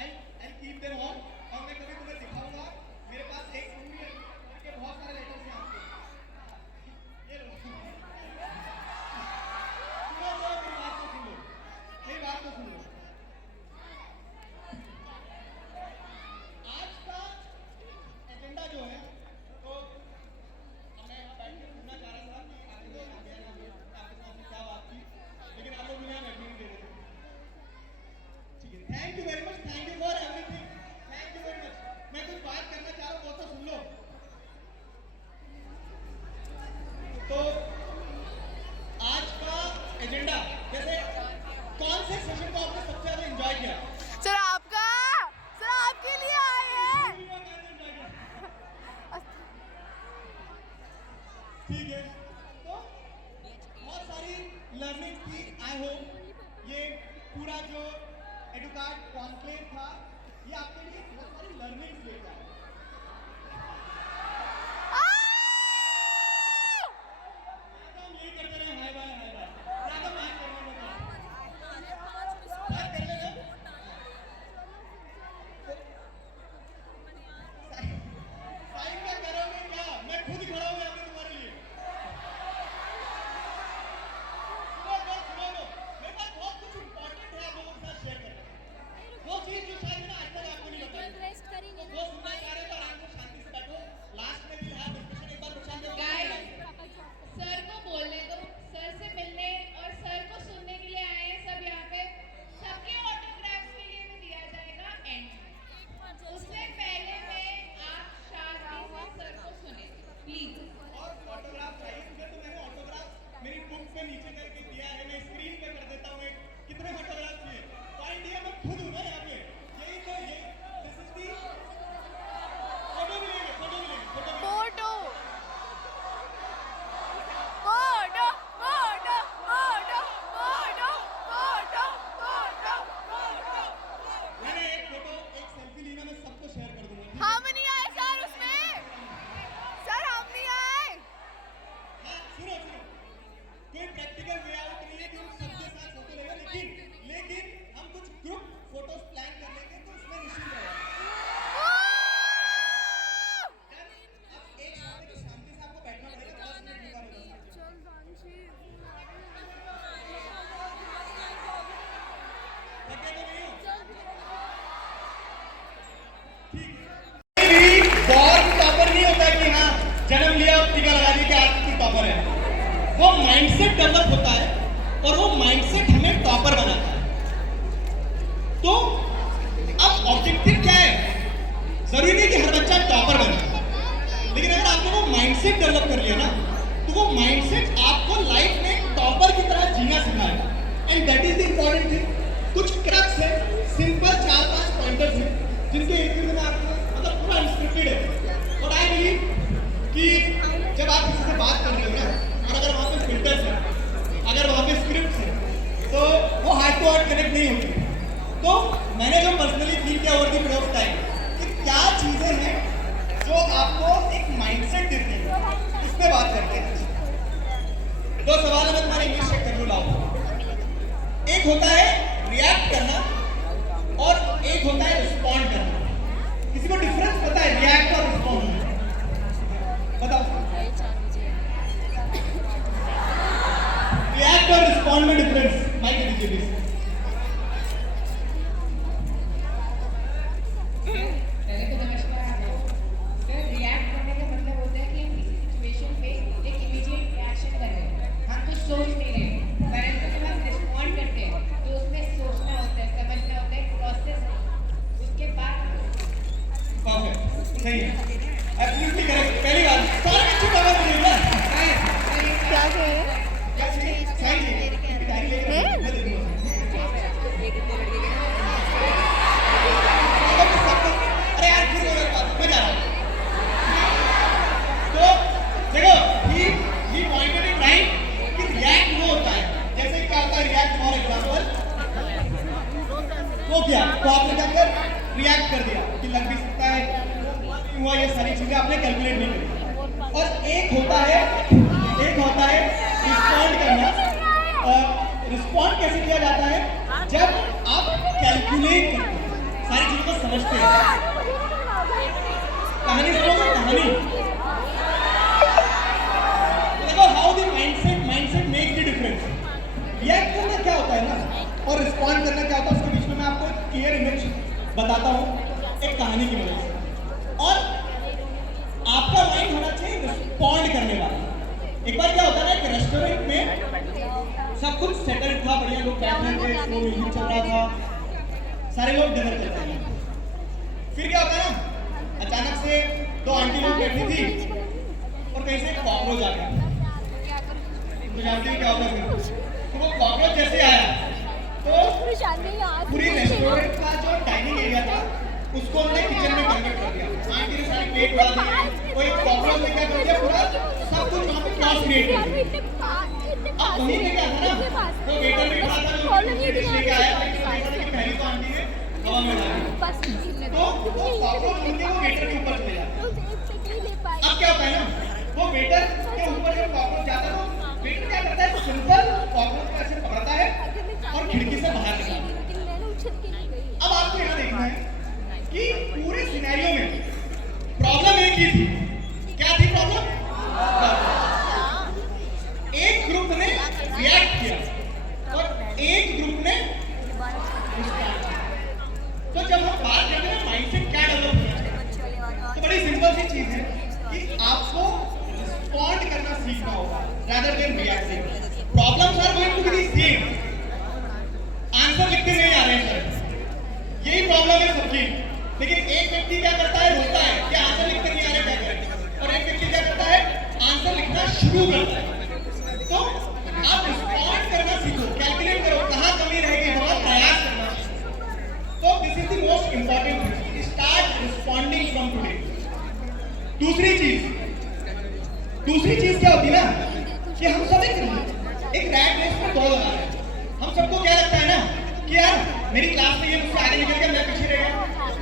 आई कीप देम ऑल, और मैं कभी तुम्हें दिखाऊंगा, मेरे पास एक फोन भी है, उनके बहुत सारे लेटर्स हैं आपके। ये लो, सुनो मेरी बात तो सुन लो, मेरी बात तो सुन लो। आज का एजेंडा जो है, तो अब मैं यहाँ बैठ के सुनना चाह रहा था कि आपके दोस्त आ गया, आपके साथ में क्या बात थी, लेकिन आप लोग मुझे यहाँ बैठने नहीं दे रहे थे। ठीक है, thank you very much, thank you for everything, thank you very much. मैं कुछ बात करना चाह रहा हूँ, वो तो सुन लो। तो आज का एजेंडा, जैसे कौन से सेशन को आपने सबसे ज्यादा एंजॉय किया? सर आपका, सर आपके लिए आए हैं। ठीक है, तो बहुत सारी लर्निंग थी। आई होप ये पूरा जो एडुकार्ड कॉन्क्लेव था, ये आपके लिए बहुत सारी लर्निंग्स लेकर आया। माइंडसेट डेवलप होता है और वो माइंडसेट हमें टॉपर बनाता है। तो अब ऑब्जेक्टिव क्या है? जरूरी नहीं कि हर बच्चा टॉपर बने, लेकिन अगर आपने वो माइंडसेट डेवलप कर लिया ना, तो वो माइंडसेट आपको लाइफ में टॉपर की तरह जीना सिखाएगा। And that is the important thing. कुछ क्रक्स है, सिंपल 4-5 पॉइंटर्स हैं जिनके इर्द गिर्द में आपको मतलब पूरा इंस्क्रिप्टेड है। और आई बिलीव कि जब आप किसी से बात कर रहे हो ना, और अगर वहाँ पे फिल्टर्स हैं, अगर वहाँ पे स्क्रिप्ट्स हैं, तो वो हार्ट टू हार्ट कनेक्ट नहीं होती। तो मैंने जो पर्सनली फील किया over the period of time कि क्या चीज़ें हैं जो आपको एक माइंडसेट देती है, इस पे बात करते हैं। दो सवाल मैं तुम्हारे इंग्लिश चेक कर लूँ, लाओ। एक होता है रिएक्ट करना और एक होता है रिस्पॉन्ड करना। किसी को डिफरेंस पता है रिएक्ट और रिस्पॉन्ड में? बताओ। रिएक्ट और रिस्पॉन्ड में डिफरेंस माइक दे दीजिए प्लीज। पहले तो नमस्कार आपको। सर, रिएक्ट करने का मतलब होता है कि हम किसी सिचुएशन पे एक इमीडिएट रिएक्शन कर रहे हैं, हम कुछ सोच नहीं रहे। परंतु जब हम रिस्पॉन्ड करते हैं तो उसमें सोचना होता है, समझना होता है, प्रोसेस उसके बाद। परफेक्ट, सही है, एब्सोल्युटली करेक्ट। पहली बात सारे बच्चे कवर कर रहे हैं। क्या कह रहे हैं? साइड जी डायरी लेके मैं दे दूंगा। अरे यार फिर मेरे पास मैं जा रहा हूँ। तो देखो ही पॉइंटेड इट राइट कि रिएक्ट वो होता है, जैसे कि क्या होता है रिएक्ट फॉर एग्जांपल, वो क्या, तो आपने क्या कर रिएक्ट कर दिया कि लग भी सकता है हुआ, ये सारी चीजें आपने कैलकुलेट नहीं करी। और एक होता है रिस्पॉन्ड करना। रिस्पॉन्ड कैसे किया जाता है? जब आप कैलकुलेट करते हैं, सारी चीजों को समझते हैं। कहानी सुनोगे? कहानी देखो, how the mindset makes the difference. React करना क्या होता है ना, और रिस्पॉन्ड करना क्या होता है, उसके बीच में मैं आपको एक क्लियर इमेज बताता हूँ एक कहानी की वजह से। और आपका माइंड होना चाहिए रिस्पॉन्ड करने वाला। एक बार क्या होता है ना, एक रेस्टोरेंट में सब कुछ सेटल्ड था, बढ़िया लोग बैठ रहे थे, स्लो म्यूजिक चल रहा था, सारे लोग डिनर कर रहे थे। फिर क्या होता है ना, अचानक से दो आंटी लोग बैठी थी और कहीं से एक कॉकरोच आ गया। तो जानते हैं क्या होता है फिर? तो वो कॉकरोच जैसे आया तो पूरी रेस्टोरेंट का जो डाइनिंग एरिया था उसको उन्होंने किचन में कन्वर्ट कर दिया। आंटी ने सारी प्लेट उड़ा दी, कोई कॉकरोच ने क्या कर दिया, पूरा सब कुछ वहाँ पे क्रॉस क्रिएट कर दिया। अब वहीं पे क्या था ना, तो वेटर भी खड़ा था, जो लेके आया, लेकिन पहली तो आंटी ने हवा में डाली, तो वो कॉकरोच उड़ के वो वेटर के ऊपर चले जाते। अब क्या होता है ना, वो वेटर के ऊपर जब कॉकरोच जाता है तो वेटर क्या करता है, सिंपल कॉकरोच को ऐसे पकड़ता है और खिड़की से बाहर निकालता है। अब आपको यहाँ देखना है कि पूरे सिनेरियो में प्रॉब्लम एक ही थी। क्या थी प्रॉब्लम? एक ग्रुप ने रिएक्ट किया और एक ग्रुप ने रिस्पॉन्ड किया। तो जब हम बात करते हैं माइंडसेट क्या डेवलप किया, तो बड़ी सिंपल सी चीज है कि आपको रिस्पॉन्ड करना सीखना होगा rather than reacting. Problems are going to be the same. Answer लिखते नहीं आ रहे हैं सर, यही प्रॉब्लम है सबकी। लेकिन एक व्यक्ति क्या करता है, रोता है कि आंसर लिखते नहीं आ रहे, क्या करें, और एक व्यक्ति क्या करता है, आंसर लिखना शुरू करता है। तो आप रिस्पॉन्ड करना सीखो, कैलकुलेट करो कहाँ कमी रह गई, बहुत प्रयास करना सीखो। तो this is the most important thing, start responding from today. दूसरी चीज क्या होती है ना, कि हम सब एक रैट रेस में दौड़ लगा रहे हैं। हम सबको क्या लगता है ना कि यार मेरी क्लास में ये मुझसे आगे निकल गया, मैं पीछे रह गया,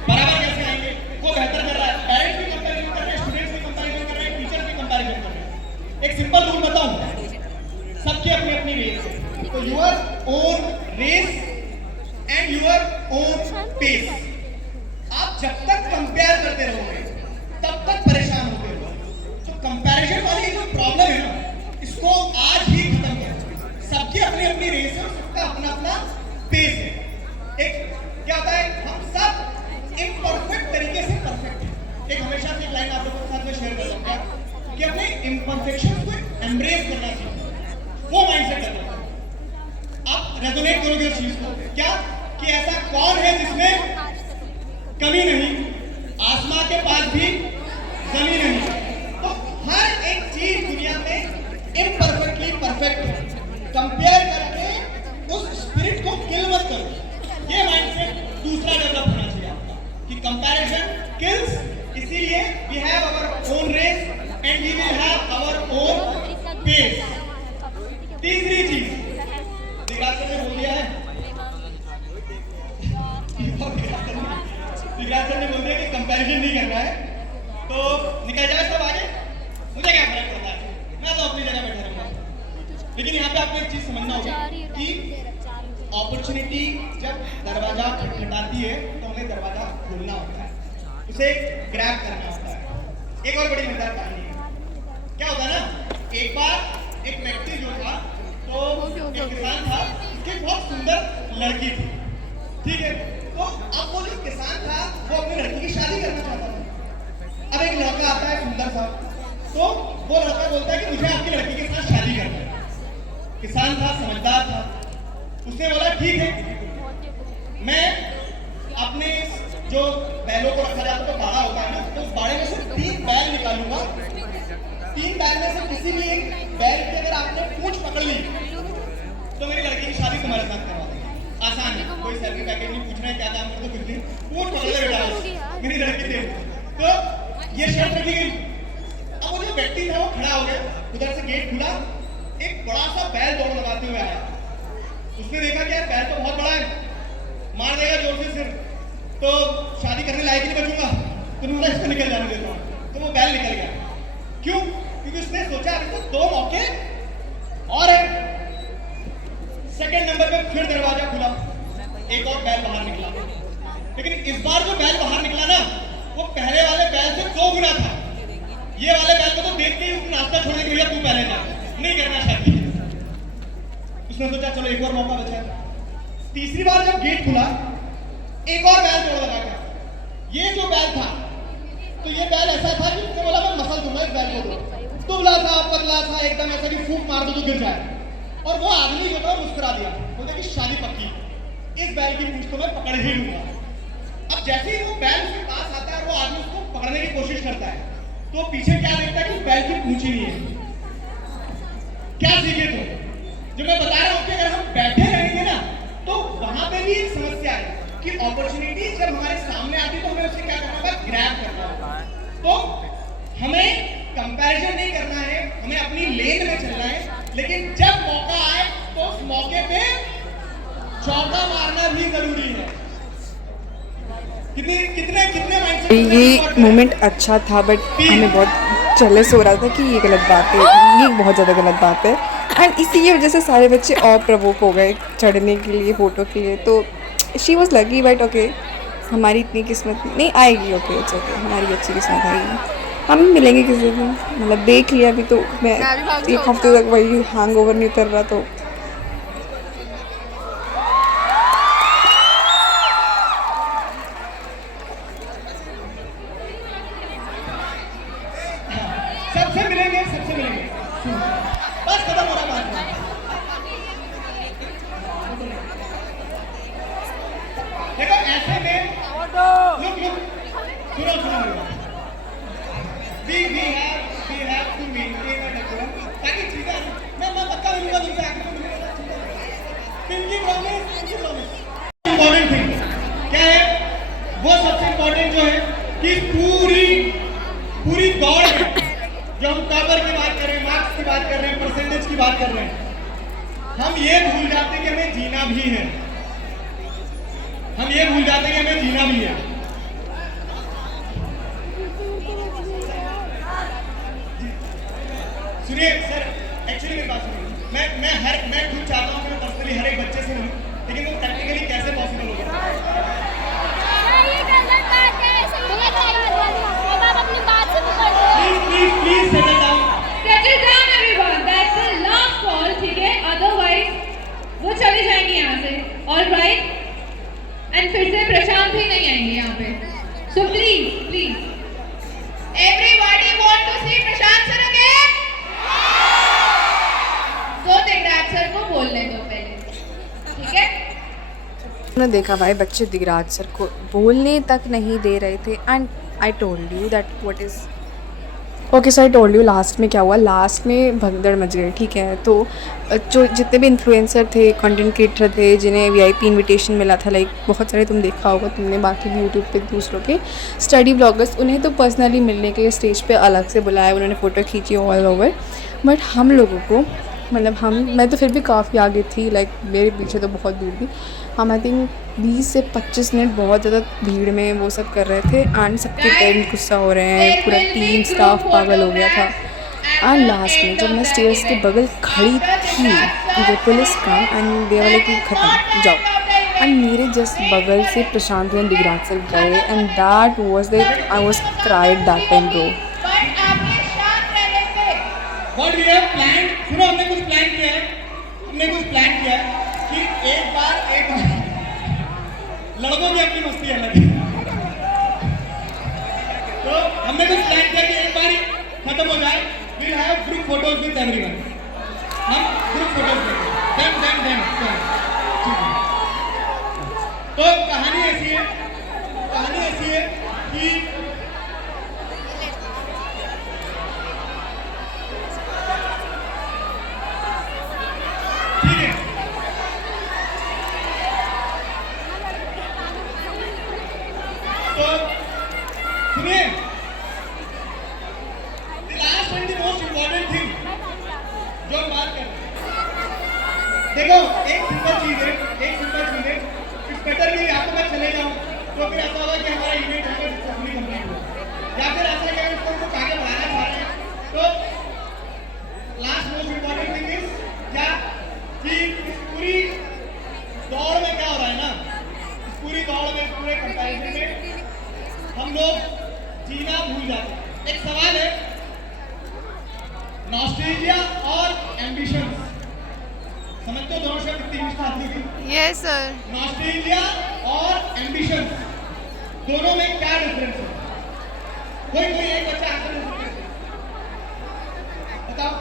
बराबर कैसे आएंगे, वो बेहतर कर रहा है, पेरेंट्स भी कंपैरिजन कर रहे हैं, स्टूडेंट्स भी कंपैरिजन कर रहे हैं, टीचर्स भी कंपैरिजन कर रहे हैं। एक सिंपल रूल बताऊं, सबकी अपनी अपनी रेस है, तो your own race and your own pace. आप जब तक कंपेयर करते रहोगे तब तक परेशान होते रहोगे। तो कंपैरिजन वाली जो प्रॉब्लम है ना, इसको आज ही खत्म करो। सबकी अपनी अपनी रेस है, सबका अपना अपना पेस है। एक क्या होता है, हम सब इम्परफेक्ट तरीके से परफेक्ट हैं। एक हमेशा से एक लाइन आप लोगों के साथ में शेयर कर सकता हूं कि अपने इम्परफेक्शन को एम्ब्रेस करना सीखो। वो माइंडसेट डेवलप करो। आप रेजोनेट करोगे उस चीज को, क्या कि ऐसा कौन है जिसमें कमी नहीं, आसमां के पास भी जमीन नहीं। तो हर एक चीज दुनिया में इम्परफेक्टली परफेक्ट है। कंपेयर करके उस स्पिरिट को किल मत करो। ये माइंडसेट दूसरा डेवलप होना चाहिए आपका कि कंपैरिजन किल्स, इसीलिए we have our own race and we will have our own pace. तीसरी चीज दिग्राज ने बोल दिया है, दिग्राज ने बोल दिया कि कंपैरिजन नहीं करना है, तो निकल जाए सब आगे, मुझे क्या फर्क पड़ता है, मैं तो अपनी जगह बैठा रहूंगा। लेकिन यहाँ पे आपको एक चीज समझना होगा कि अपॉर्चुनिटी जब दरवाजा खटखटाती है तो हमें दरवाजा खोलना होता है, उसे ग्रैब करना होता है। एक और बड़ी मजेदार कहानी है। क्या होता है ना, एक बार एक व्यक्ति जो था, तो एक किसान था, उसकी बहुत सुंदर लड़की थी, ठीक है। तो अब वो जो किसान था वो अपनी लड़की की शादी करना चाहता था। अब एक लड़का आता है सुंदर सा, तो वो लड़का बोलता है कि मुझे आपकी लड़की के साथ शादी करनी है। किसान था, समझदार था, उसने बोला ठीक है, मैं अपने जो बैलों को रखा जाता है तो बाड़ा होता है ना, तो उस बाड़े में से 3 बैल निकालूंगा। 3 बैल में से किसी भी एक बैल की अगर आपने पूंछ पकड़ ली तो मेरी लड़की की शादी तुम्हारे साथ करवा देंगे। आसान है, कोई सैलरी पैकेज नहीं पूछना है, क्या काम करते कुछ नहीं, पूंछ पकड़ ले बेटा मेरी लड़की दे। तो ये शर्त रखी गई। अब वो जो व्यक्ति था वो खड़ा हो गया, उधर से गेट खुला, एक बड़ा सा बैल दौड़ लगाते हुए आया। उसने देखा कि यार बैल तो बहुत बड़ा है, मार देगा जोर से सिर, तो शादी करने लायक नहीं बचूंगा, तो मैं इसको निकल जाने देता हूँ। तो वो बैल निकल गया। क्यों? क्योंकि उसने सोचा अभी तो 2 मौके और है। सेकंड नंबर पे फिर दरवाजा खुला, एक और बैल बाहर निकला, लेकिन इस बार जो बैल बाहर निकला ना, वो पहले वाले बैल से 2 गुना था। ये वाले बैल को तो देख के उसने रास्ता छोड़ने के लिए तू पहले जा, नहीं करना शादी। उसने सोचा चलो एक और मौका बचा है। तीसरी बार जब गेट खुला, एक और बैल जोड़ लगा गया। ये जो बैल था, तो ये बैल ऐसा था कि उसने बोला मैं मसल दूंगा इस बैल को, दुबला था, पतला था, एकदम ऐसा कि फूंक मार दो तो गिर जाए। और वो आदमी जो था मुस्कुरा दिया, बोलता कि शादी पक्की, इस बैल की पूंछ तो मैं पकड़ ही लूंगा। अब जैसे ही वो बैल उसके पास आता है और वो आदमी उसको पकड़ने की कोशिश करता है, तो पीछे क्या देखता है कि बैल की पूंछ ही नहीं है। क्या सीखे तो जो मैं बता रहा हूं कि अगर हम बैठे रहेंगे ना, तो वहां पे भी एक समस्या है कि अपॉर्चुनिटी जब हमारे सामने आती है तो हमें उसे क्या करना होगा, ग्रैब करना होगा। तो हमें कंपैरिजन नहीं करना है, हमें अपनी लेन में चलना है, लेकिन जब मौका आए तो उस मौके पे चौका मारना भी जरूरी है। कितने कितने कितने माइंडसेट ये मोमेंट अच्छा था, बट हमें बहुत जेलस हो रहा था कि ये गलत बात है, ये बहुत ज़्यादा गलत बात है। एंड इसी वजह से सारे बच्चे और प्रवोक हो गए चढ़ने के लिए, फ़ोटो के लिए। तो she was lucky, but okay हमारी इतनी किस्मत नहीं आएगी। ओके इट्स ओके, हमारी अच्छी किस्मत आएगी, हम मिलेंगे किसी दिन। मतलब देख लिया अभी तो मैं एक हफ्ते तक वही हैंग ओवर नहीं उतर रहा। तो सबसे मिलेंगे, सबसे मिलेंगे, बस खत्म हो रहा बात। देखो ऐसे में सुनो सुनो, we have to maintain a decorum, ताकि चीजें मैं पक्का मिलूंगा तुमसे आगे मिलूंगा। पिंकी प्रॉमिस इम्पोर्टेंट थिंग क्या है, वो सबसे इम्पोर्टेंट जो है कि पूरी दौड़ में जो हम टॉपर की बात कर रहे हैं, मार्क्स की बात कर रहे हैं, परसेंटेज की बात कर रहे हैं, हम ये भूल जाते हैं कि हमें जीना भी है। हम ये भूल जाते हैं कि हमें जीना भी है। सुनिए सर, एक्चुअली मेरी बात सुनिए, मैं खुद चाहता हूँ कि मैं पर्सनली हर एक बच्चे से मिलूं, लेकिन वो प्रैक्टिकली कैसे पॉसिबल होगा? Please settle down. Settle down everyone, that's the last call, ठीक है? Otherwise वो चले जाएंगे यहाँ से, all right? And फिर से प्रशांत भी नहीं आएंगे यहाँ पे, so please everybody want to see Prashant sir again? So sir को बोलने दो पहले, ठीक है? मैंने देखा भाई बच्चे दिगराज सर को बोलने तक नहीं दे रहे थे and I told you that what is okay sir I told you last में क्या हुआ, लास्ट में भगदड़ मच गई, ठीक है। तो जो जितने भी इन्फ्लुएंसर थे, कंटेंट क्रिएटर थे, जिन्हें वीआईपी इनविटेशन मिला था, लाइक बहुत सारे तुम देखा होगा तुमने, बाकी भी यूट्यूब पे दूसरों के स्टडी ब्लॉगर्स, उन्हें तो पर्सनली मिलने के स्टेज पे अलग से बुलाया, उन्होंने फ़ोटो खींची ऑल ओवर। बट हम लोगों को मतलब मैं तो फिर भी काफ़ी आगे थी, लाइक मेरे पीछे तो बहुत दूर थी हम, आई थिंक 20 से 25 मिनट बहुत ज़्यादा भीड़ में वो सब कर रहे थे एंड सबके पेरेंट्स गुस्सा हो रहे हैं, पूरा टीम स्टाफ पागल हो गया था। एंड लास्ट में जब मैं स्टेयर्स के बगल खड़ी थी, मुझे पुलिस का एंड दे वाले की ख़त्म जाओ, एंड मेरे जस्ट बगल से प्रशांत एंड दिगराज सर गए and that was the I was cried that time bro. What we have planned, सुनो हमने कुछ प्लान किया है कि एक बार लड़कों की अपनी मस्ती अलग है, तो हमने कुछ प्लान किया कि एक बार ही खत्म हो जाए, we'll have group photos with everyone, हम ग्रुप फोटोज लेंगे, then तो कहानी ऐसी है कि तो सुनिए, the last and the most important thing जो हम बात कर रहे हैं, देखो एक सिंपल चीज है, इस बेटर भी यहाँ तो मैं चले जाऊँ तो फिर ऐसा होगा कि हमारा इवेंट है सक्सेसफुली कंप्लीट हो, या फिर ऐसा क्या उसको कुछ आगे बढ़ाना चाह रहे हैं, तो last most important thing is क्या कि इस पूरी दौड़ में क्या हो रहा है ना, इस पूरी दौड़ में, इस पूरे कंपैरिजन में हम लोग जीना भूल जाते हैं। एक सवाल है, नॉस्टैल्जिया और एम्बिशन, समझते हो दोनों शब्द कितनी इंग्लिश आती है? Yes sir. नॉस्टैल्जिया और एम्बिशन दोनों में क्या डिफरेंस है? कोई एक बच्चा आंसर दे सकते हैं, बताओ।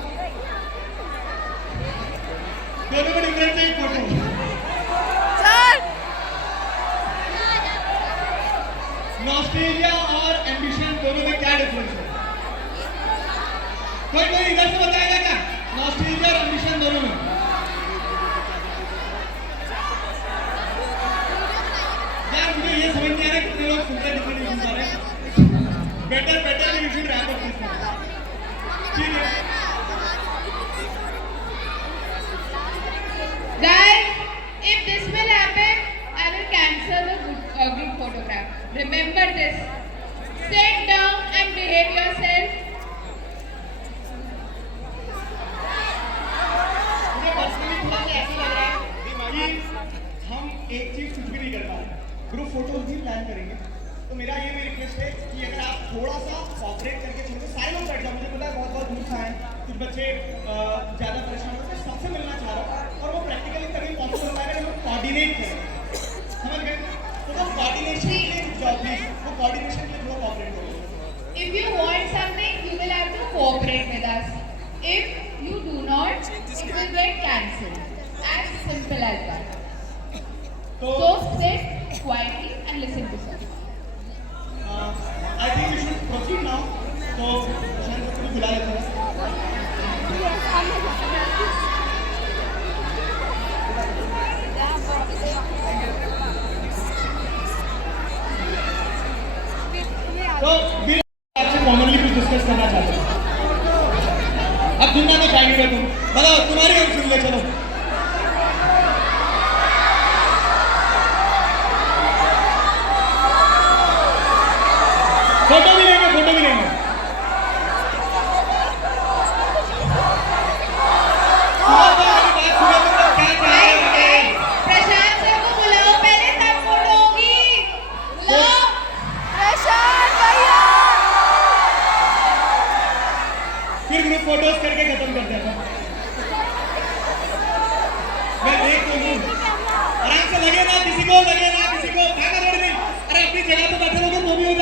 दोनों में डिफरेंस है, एक फोटो सर नॉस्टैल्जिया और एम्बिशन दोनों में क्या डिफरेंस है? कोई इधर से बताएगा क्या? नॉस्टैल्जिया और एम्बिशन दोनों में यार मुझे ये समझ नहीं आ रहा कितने लोग सुन रहे कितने नहीं सुन पा रहे। Better you should wrap up this now, ठीक है? Guys, if this will happen, I will cancel the group photograph. Remember this. Sit down and behave yourself. मुझे पर्सनली थोड़ा सा ऐसा लग रहा है कि हम एक चीज कुछ भी नहीं कर पा रहे, ग्रुप फोटोज भी प्लान करेंगे, तो मेरा ये भी रिक्वेस्ट है कि अगर आप थोड़ा सा कोऑपरेट करके छोड़ो, सारे लोग बैठ जाओ, मुझे पता है बहुत दूर से आए, कुछ बच्चे ज़्यादा परेशान होते हैं, सबसे मिलना चाह रहा हूँ और वो प्रैक्टिकली तभी पॉसिबल हो पाएगा जब हम कोऑर्डिनेट करें, समझ गए? तो वो कोऑर्डिनेशन के लिए जाओ प्लीज, वो कोऑर्डिनेशन के लिए थोड़ा कोऑपरेट करो। If you want something, you will have to cooperate with us. If you do not, it will get cancelled. As simple as that. So sit quietly and listen to sir. I think we should proceed now. तो शायद सबको बुला लेते हैं। तो भी आपसे commonly कुछ डिस्कस करना चाहते हैं। अब दुनिया में क्या गिरा तुम? बताओ, तुम्हारी हम सुन ले, चलो। फोटो भी लेंगे, फोटो भी लेंगे। प्रशांत सर को बुलाओ, पहले तब फोटो होगी। बुलाओ। प्रशांत भैया। फिर ग्रुप फोटोज करके खत्म कर देता। मैं देख तो लूं, आराम से लगे ना किसी को, भागा दौड़ नहीं। अरे अपनी जगह पे बैठे रहोगे तो भी हो जाएगा।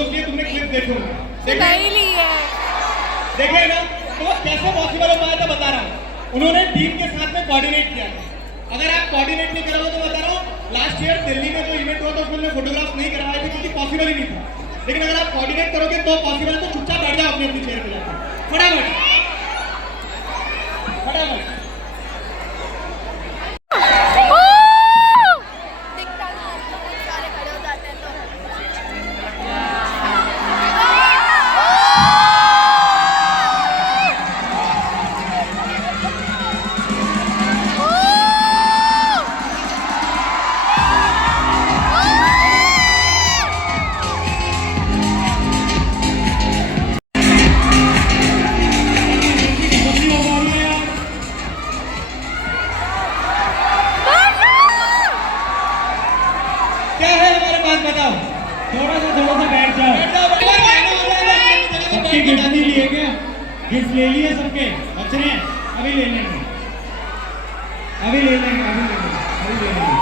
फोटोज लिए तुमने क्लिप देखे होंगे नहीं ली है। देखे ना, तो वो कैसे पॉसिबल हो पाया था बता रहा हूँ। उन्होंने टीम के साथ में कोऑर्डिनेट किया था। अगर आप कोऑर्डिनेट नहीं करोगे तो बता रहा हूँ, लास्ट ईयर दिल्ली में जो इवेंट हुआ था उसमें फोटोग्राफ नहीं करवाए थे क्योंकि पॉसिबल ही नहीं था। लेकिन अगर आप कोऑर्डिनेट करोगे तो पॉसिबल है, तो चुपचाप बैठ जाओ अपनी अपनी चेयर पे जाकर फटाफट फटाफट। दिखता नहीं है, बहुत सारे खड़े हो जाते हैं तो। क्या है हमारे पास बताओ। थोड़ा सा बैठ जाओ। सबके गिफ्ट नहीं लिए क्या? गिफ्ट ले लिए सबके? बच रहे हैं? अभी ले लेंगे, अभी ले लेंगे, अभी ले लेंगे, अभी ले लेंगे।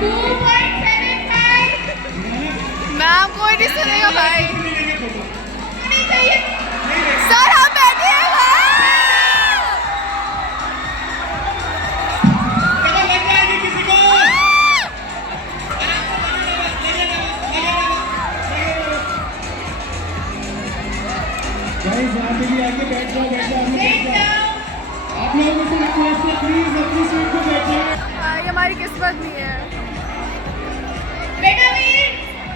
2.75 मैम कोई नहीं सुनेगा भाई। सर हम बैठे हैं भाई। जगह लग जाएगी किसी को। गाइस यहाँ पे भी आके बैठ जाओ, बैठ जाओ, बैठ जाओ। आप लोगों से रिक्वेस्ट है, प्लीज अपनी सीट पे बैठ जाओ। ये हमारी किस्मत नहीं है। बेटा वीर,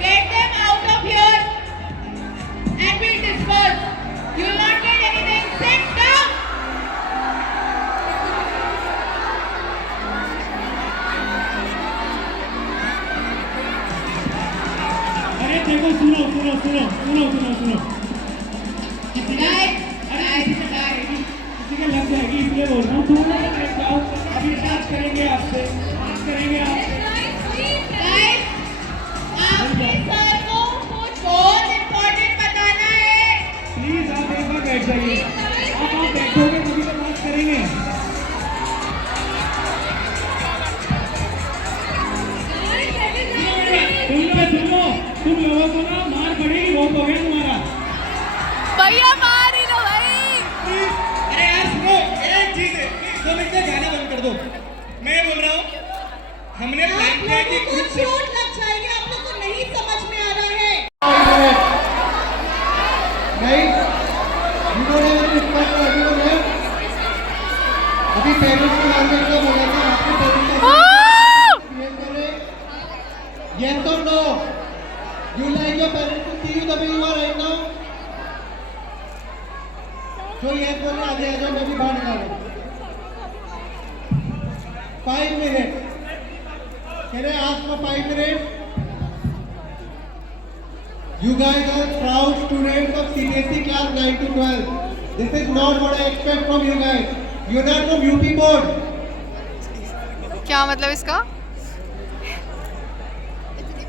get them out of here and we'll disperse. You will not get anything. Sit down. अरे देखो, सुनो सुनो सुनो सुनो सुनो सुनो, किसी के किसी के लग जाएगी इसलिए बोल रहा हूँ। तुम लोग बैठ जाओ, अभी बात करेंगे आपसे, बात करेंगे आपसे। Guys, आपके सर को कुछ बहुत important बताना है। प्लीज आप एक बार बैठ जाइए। आप बैठोगे तभी तो बात करेंगे। सुनो, तुम लोगों को ना मार पड़ेगी, बहुत हो गया तुम्हारा। भैया मार ही दो भाई। अरे यार सुनो, एक चीज है, 2 मिनट में गाना बंद कर दो। मैं बोल रहा हूँ, हमने प्लान किया कि कुछ चोट लग जाएगी, आप लोग को नहीं समझ में आ रहा है। नहीं, you don't have any respect for everyone here. अभी पेरेंट्स को नाम देकर बोला था, आपके पेरेंट्स को behave कर रहे हैं। Yes or no? You like your parents to see you the way you are right now? जो yes बोल रहे आगे आ जाओ, मैं भी बाहर निकाल रहा हूँ। 5 minutes. Can I ask for 5 minutes? You guys are proud students of CBSE class 9 to 12. This is not what I expect from you guys. You're not from UP board. क्या मतलब इसका?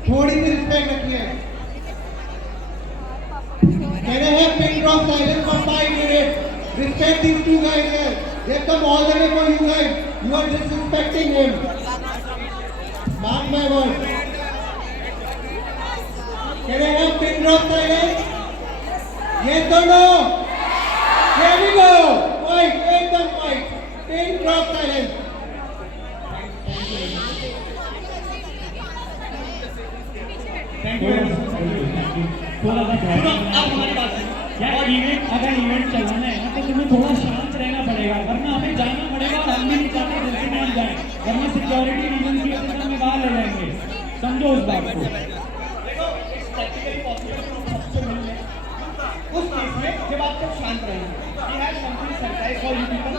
थोड़ी सी रिस्पेक्ट रखिए। Can I have pin drop silence for 5 minutes? Respect these two guys here. They come all the way for you guys. You are disrespecting him. Mark my words. Can I have pin drop silence? Yes or no? Here we go. Fight, एकदम fight. Pin drop silence. Thank you. थोड़ा सा सुनो, आप हमारी बात सुनो। यार event, अगर इवेंट चलाना है ना तो तुम्हें थोड़ा शांत रहना पड़ेगा, वरना हमें जाना पड़ेगा और हम भी नहीं चाहते जल्दी में हम जाए, वरना सिक्योरिटी रीजन की वजह से हमें बाहर ले जाएंगे। समझो उस बात को। देखो, प्रैक्टिकली पॉसिबल सबसे मिलने उस केस में जब आप सब शांत रहेंगे। We have something surprise for you people.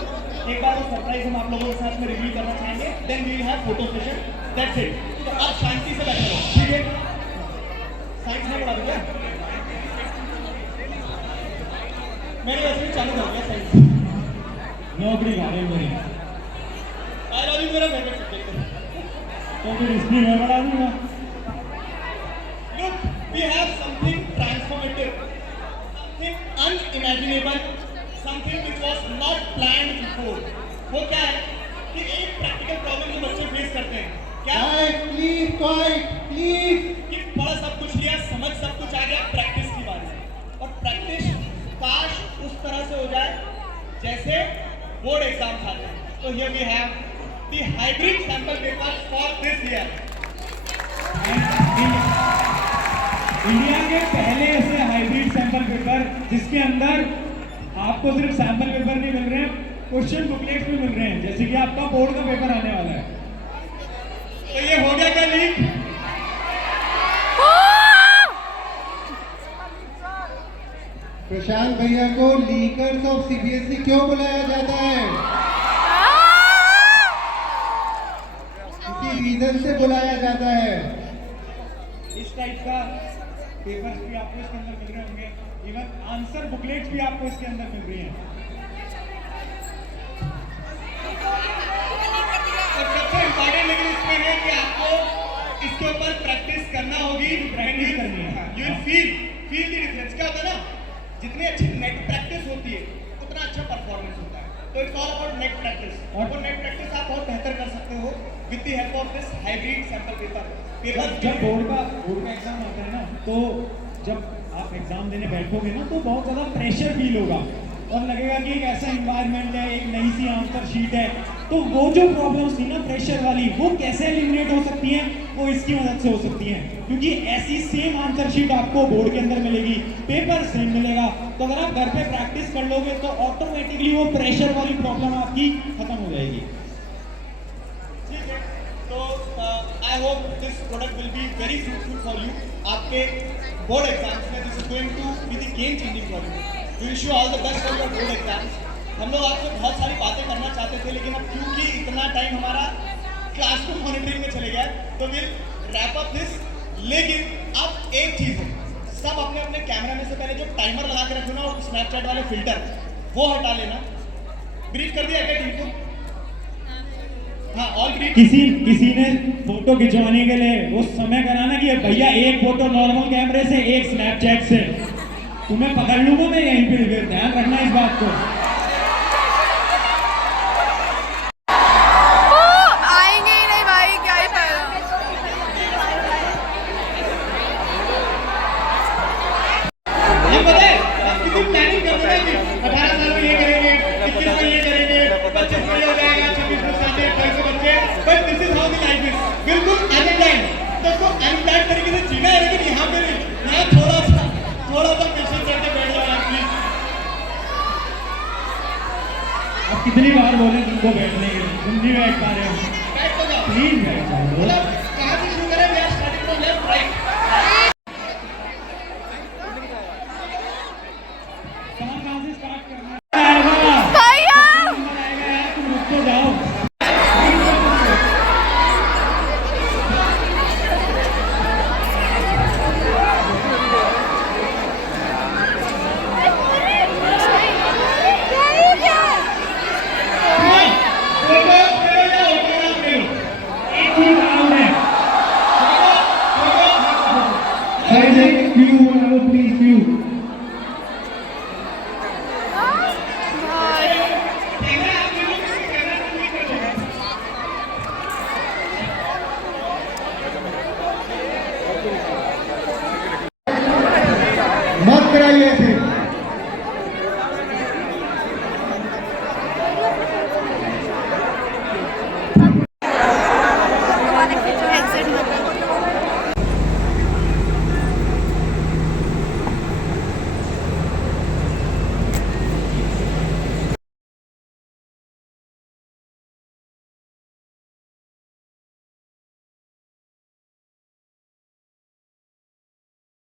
एक बार वो सरप्राइज हम आप लोगों के साथ में रिवील करना चाहेंगे। Then we will have photo session. That's it. तो आप शांति से बैठे रहो, ठीक है? साइंस में बढ़ा दूँगा। मैंने वैसे भी चालू कर दिया साइंस। नौकरी गाड़े मेरी, बायोलॉजी मेरा फेवरेट सब्जेक्ट है। तो फिर इसमें मैं बढ़ा दूंगा। Look, we have something transformative, something unimaginable, something which was not planned before. वो क्या है कि एक प्रैक्टिकल प्रैक्टिकल प्रॉब्लम जो बच्चे फेस करते हैं क्या प्लीज क्वाइट प्लीज। कि पढ़ सब कुछ लिया, समझ सब कुछ आ गया, प्रैक्टिस की बारी है। और प्रैक्टिस काश उस तरह से हो जाए जैसे बोर्ड एग्जाम खाते हैं। तो here we have the hybrid sample paper for this year. India के पहले ऐसे हाइब्रिड सैंपल पेपर जिसके अंदर आपको सिर्फ सैंपल पेपर नहीं मिल रहे हैं, क्वेश्चन बुकलेट्स भी मिल रहे हैं, जैसे कि आपका बोर्ड का पेपर आने वाला है। तो ये हो गया क्या लीक? प्रशांत भैया को लीकर्स ऑफ सीबीएसई क्यों बुलाया जाता है? किसी रीजन से बुलाया जाता है। इस टाइप का पेपर्स भी आपको इसके अंदर मिल रहे होंगे, इवन आंसर बुकलेट्स भी आपको इसके अंदर मिल रही हैं। और सबसे इम्पोर्टेंट लेकिन इसमें है कि आपको इसके ऊपर प्रैक्टिस करना होगी, प्रैक्टिस करनी है। You will feel the difference. क्या होता है ना, जितनी अच्छी नेट प्रैक्टिस होती है उतना अच्छा परफॉर्मेंस होता है। तो it's all about net practice, और वो नेट प्रैक्टिस आप बहुत बेहतर कर सकते हो with the help of this hybrid sample paper. जब बोर्ड का एग्जाम आता है ना, तो जब आप एग्जाम देने बैठोगे ना तो बहुत ज़्यादा प्रेशर फील होगा और लगेगा कि एक ऐसा इन्वायरमेंट है, एक नई सी आंसर शीट है। तो वो जो प्रॉब्लम्स थी ना प्रेशर वाली, वो कैसे एलिमिनेट हो सकती हैं? वो इसकी मदद से हो सकती हैं, क्योंकि ऐसी सेम आंसर शीट आपको बोर्ड के अंदर मिलेगी, पेपर सेम मिलेगा। तो अगर आप घर पे प्रैक्टिस कर लोगे तो ऑटोमेटिकली वो प्रेशर वाली प्रॉब्लम आपकी खत्म हो जाएगी। ठीक है, तो I hope this product will be very fruitful for you. आपके बोर्ड एग्जाम्स में this is going to be the game changing for you. We wish you all the best for your board exams. हम लोग आपसे बहुत सारी बातें करना चाहते थे, लेकिन अब क्योंकि इतना टाइम हमारा क्लासरूम मॉनिटरिंग में चले गया तो विल रैप अप दिस। लेकिन अब एक चीज़ है, सब अपने अपने कैमरा में से पहले जो टाइमर लगा के रखो ना, और स्नैपचैट वाले फिल्टर वो हटा लेना। ब्रीफ कर दिया क्या टीम को? हाँ, ऑल ब्रीफ। किसी ने फोटो खिंचवाने के लिए वो समय कराना कि भैया एक फोटो नॉर्मल कैमरे से, एक स्नैपचैट से। तुम्हें पकड़ लूंगा मैं यहीं पे, फिर ध्यान रखना इस बात को। आएंगे ही नहीं भाई, क्या ही फायदा। ये पता है आप कितनी प्लानिंग करते हैं कि 18 साल में ये करेंगे, 21 में ये करेंगे, 25 में ये हो जाएगा, 26 में 28 बच्चे। But this is how the life is, बिल्कुल अनप्लान्ड। तो उसको अनप्लान्ड तरीके से जीना है, लेकिन यहाँ पे नहीं, यहाँ थोड़ा सा पेशेंस करके बैठ जाओ यार प्लीज। अब कितनी बार बोले तुमको बैठने के लिए, तुम नहीं बैठ पा रहे हो। बैठ तो जाओ। प्लीज बैठ जाओ। मतलब कहाँ से शुरू करें? We are starting from left right. कहाँ से स्टार्ट करना है? भैया नंबर आएगा यार, तुम रुक तो जाओ। प्लीज व्यू मत कराइए ऐसे।